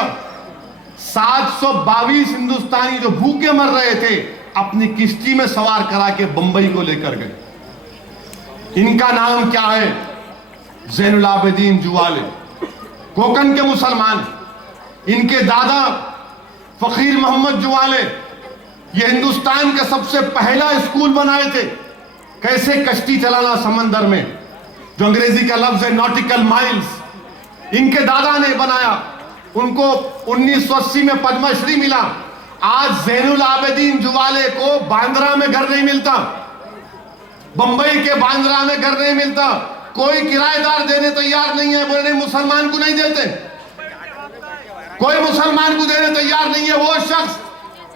722 हिंदुस्तानी जो भूखे मर रहे थे, अपनी किश्ती में सवार करा के बंबई को लेकर गए। इनका नाम क्या है? जैनुल आबिदीन जुवाले, कोकन के मुसलमान। इनके दादा फकीर मोहम्मद जुवाले, ये हिंदुस्तान का सबसे पहला स्कूल बनाए थे, कैसे कश्ती चलाना समंदर में, जो अंग्रेजी का लफ्ज है नॉटिकल माइल्स, इनके दादा ने बनाया। उनको 1980 में पद्मश्री मिला। आज जैनुल आबिदीन जुवाले को बांद्रा में घर नहीं मिलता, बंबई के बांद्रा में घर नहीं मिलता, कोई किराएदार देने तैयार नहीं है। बोले मुसलमान को नहीं देते, कोई मुसलमान को देने तैयार नहीं है। वो शख्स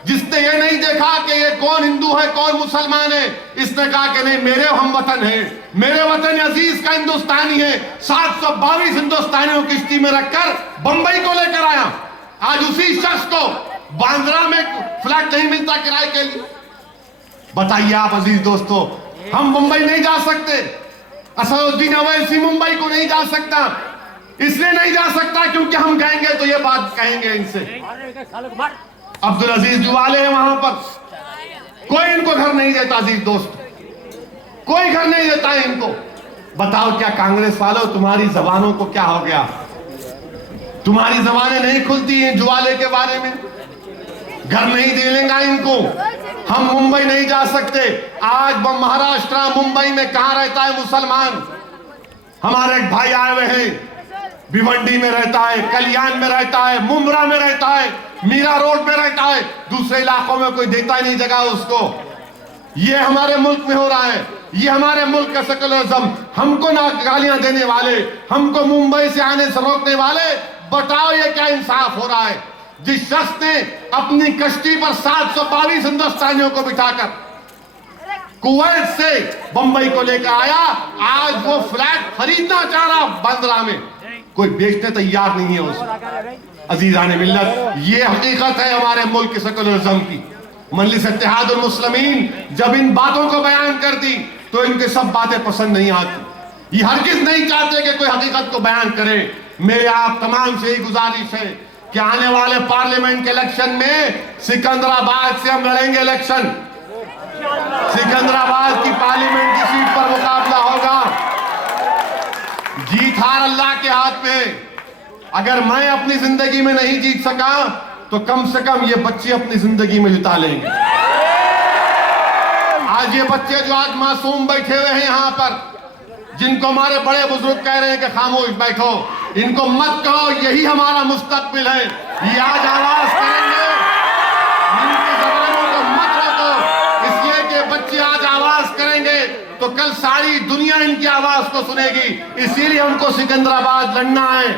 जिसने ये नहीं देखा कि ये कौन हिंदू है कौन मुसलमान है, इसने कहा कि नहीं मेरे हम वतन है, मेरे वतन अजीज का हिंदुस्तानी है। 722 हिंदुस्तानियों की किश्ती में रखकर बंबई को लेकर आया। आज उसी शख्स को बांद्रा में फ्लैट नहीं मिलता किराए के लिए। बताइए आप अजीज दोस्तों, हम मुंबई नहीं जा सकते। असदुद्दीन अवैसी मुंबई को नहीं जा सकता, इसलिए नहीं जा सकता क्योंकि हम कहेंगे तो ये बात कहेंगे इनसे। अब्दुल अजीज जुवाले हैं वहां पर, कोई इनको घर नहीं देता अजीज दोस्त, कोई घर नहीं देता है इनको। बताओ क्या कांग्रेस वालों, तुम्हारी जबानों को क्या हो गया? तुम्हारी जबानें नहीं खुलती हैं जुवाले के बारे में? घर नहीं देगा इनको। हम मुंबई नहीं जा सकते। आज महाराष्ट्र मुंबई में कहां रहता है मुसलमान? हमारे एक भाई आए हुए हैं, भिवंडी में रहता है, कल्याण में रहता है, मुंब्रा में रहता है, मीरा रोड में रहता है, दूसरे इलाकों में कोई देता ही नहीं जगह उसको। ये हमारे मुल्क में हो रहा है, ये हमारे मुल्क का सेकुलरिज्म। हमको ना गालियां देने वाले, हमको मुंबई से आने से रोकने वाले, बताओ ये क्या इंसाफ हो रहा है? जिस शख्स ने अपनी कश्ती पर 722 हिंदुस्तानियों को बिठाकर कुवैत से बंबई को लेकर आया, आज वो फ्लैट खरीदना चाह रहा बांद्रा में, कोई बेचने तैयार नहीं है उसको। अजीजान मिल्लत, ये हकीकत है हमारे मुल्क के सेकुलरिज्म की। मजलिस इत्तेहादुल मुस्लिमीन जब इन बातों को बयान करती तो इनके सब बातें पसंद नहीं आती। ये हरगिज नहीं चाहते कि कोई हकीकत को बयान करे। मेरे आप तमाम से ही गुजारिश है कि आने वाले पार्लियामेंट के इलेक्शन में सिकंदराबाद से हम लड़ेंगे इलेक्शन। सिकंदराबाद की पार्लियामेंट की सीट पर मुकाबला होगा। जीत हार अल्लाह के हाथ में। अगर मैं अपनी जिंदगी में नहीं जीत सका तो कम से कम ये बच्चे अपनी जिंदगी में जिता लेंगे। आज ये बच्चे जो आज मासूम बैठे हुए हैं यहाँ पर, जिनको हमारे बड़े बुजुर्ग कह रहे हैं कि खामोश बैठो, इनको मत कहो, यही हमारा मुस्तकबिल है। ये आज आवाज करेंगे, इनकी जबानों को मत रोको, इसलिए कि बच्चे आज आवाज करेंगे तो कल सारी दुनिया इनकी आवाज को सुनेगी। इसीलिए हमको सिकंदराबाद लड़ना है,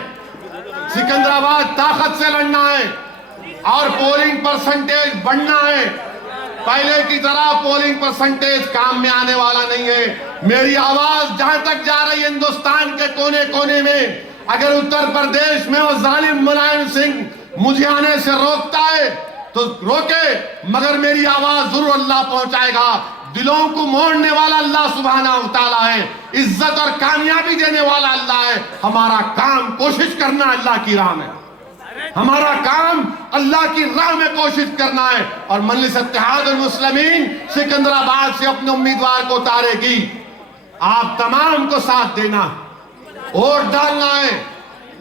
सिकंदराबाद ताकत से लड़ना है और पोलिंग परसेंटेज बढ़ना है। पहले की तरह पोलिंग परसेंटेज काम में आने वाला नहीं है। मेरी आवाज जहां तक जा रही है हिंदुस्तान के कोने कोने में, अगर उत्तर प्रदेश में वो जालिम मुलायम सिंह मुझे आने से रोकता है तो रोके, मगर मेरी आवाज जरूर अल्लाह पहुंचाएगा। दिलों को मोड़ने वाला अल्लाह सुब्हाना व तआला है, इज्जत और कामयाबी देने वाला अल्लाह है। हमारा काम कोशिश करना अल्लाह की राह में, हमारा काम अल्लाह की राह में कोशिश करना है। और मजलिस इत्तेहादुल मुस्लिमीन सिकंदराबाद से अपने उम्मीदवार को उतारेगी। आप तमाम को साथ देना, वोट डालना है।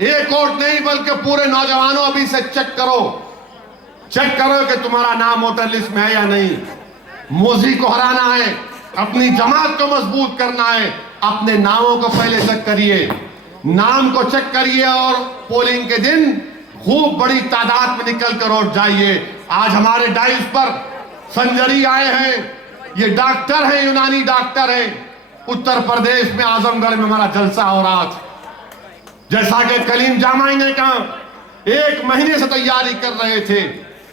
एक वोट नहीं बल्कि पूरे नौजवानों अभी से चेक करो कि तुम्हारा नाम वोटर लिस्ट में है या नहीं। मोदी को हराना है, अपनी जमात को मजबूत करना है, अपने नामों को पहले चेक करिए, नाम को चेक करिए और पोलिंग के दिन खूब बड़ी तादाद में निकल कर वोट जाइए। आज हमारे डाइस पर संजरी आए हैं, ये डॉक्टर हैं, यूनानी डॉक्टर हैं। उत्तर प्रदेश में आजमगढ़ में हमारा जलसा हो रहा था, जैसा कि कलीम जामाई ने कहा, 1 महीने से तैयारी कर रहे थे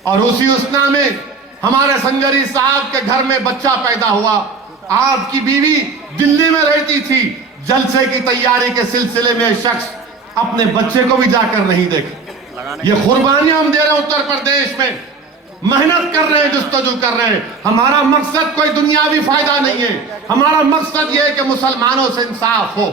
और उसी उसना में हमारे संजरी साहब के घर में बच्चा पैदा हुआ। आपकी बीवी दिल्ली में रहती थी, जलसे की तैयारी के सिलसिले में शख्स अपने बच्चे को भी जाकर नहीं देखे। ये कुर्बानियां हम दे रहे हैं उत्तर प्रदेश में, मेहनत कर रहे हैं, जुस्तजू कर रहे हैं। हमारा मकसद कोई दुनियावी फायदा नहीं है, हमारा मकसद यह है कि मुसलमानों से इंसाफ हो,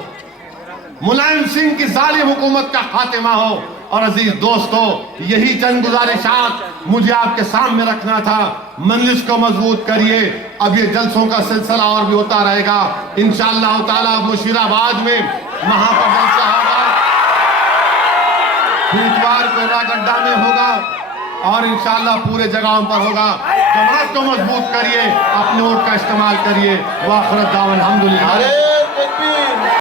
मुलायम सिंह की जालिम हुकूमत का खात्मा हो। और अजीज दोस्तों, यही चंद गुजारिशात मुझे आपके सामने रखना था। मंजिश को मजबूत करिए, अब ये जलसों का सिलसिला और भी होता रहेगा इंशाअल्लाह ताला। मुशीराबाद में वहां पर जलसा होगा, बुधवार को गड्ढा में होगा और इंशाअल्लाह पूरे जगहों पर होगा। जमात को मजबूत करिए, अपने वोट का इस्तेमाल करिए। वाखिर दावन अल्हम्दुलिल्लाह।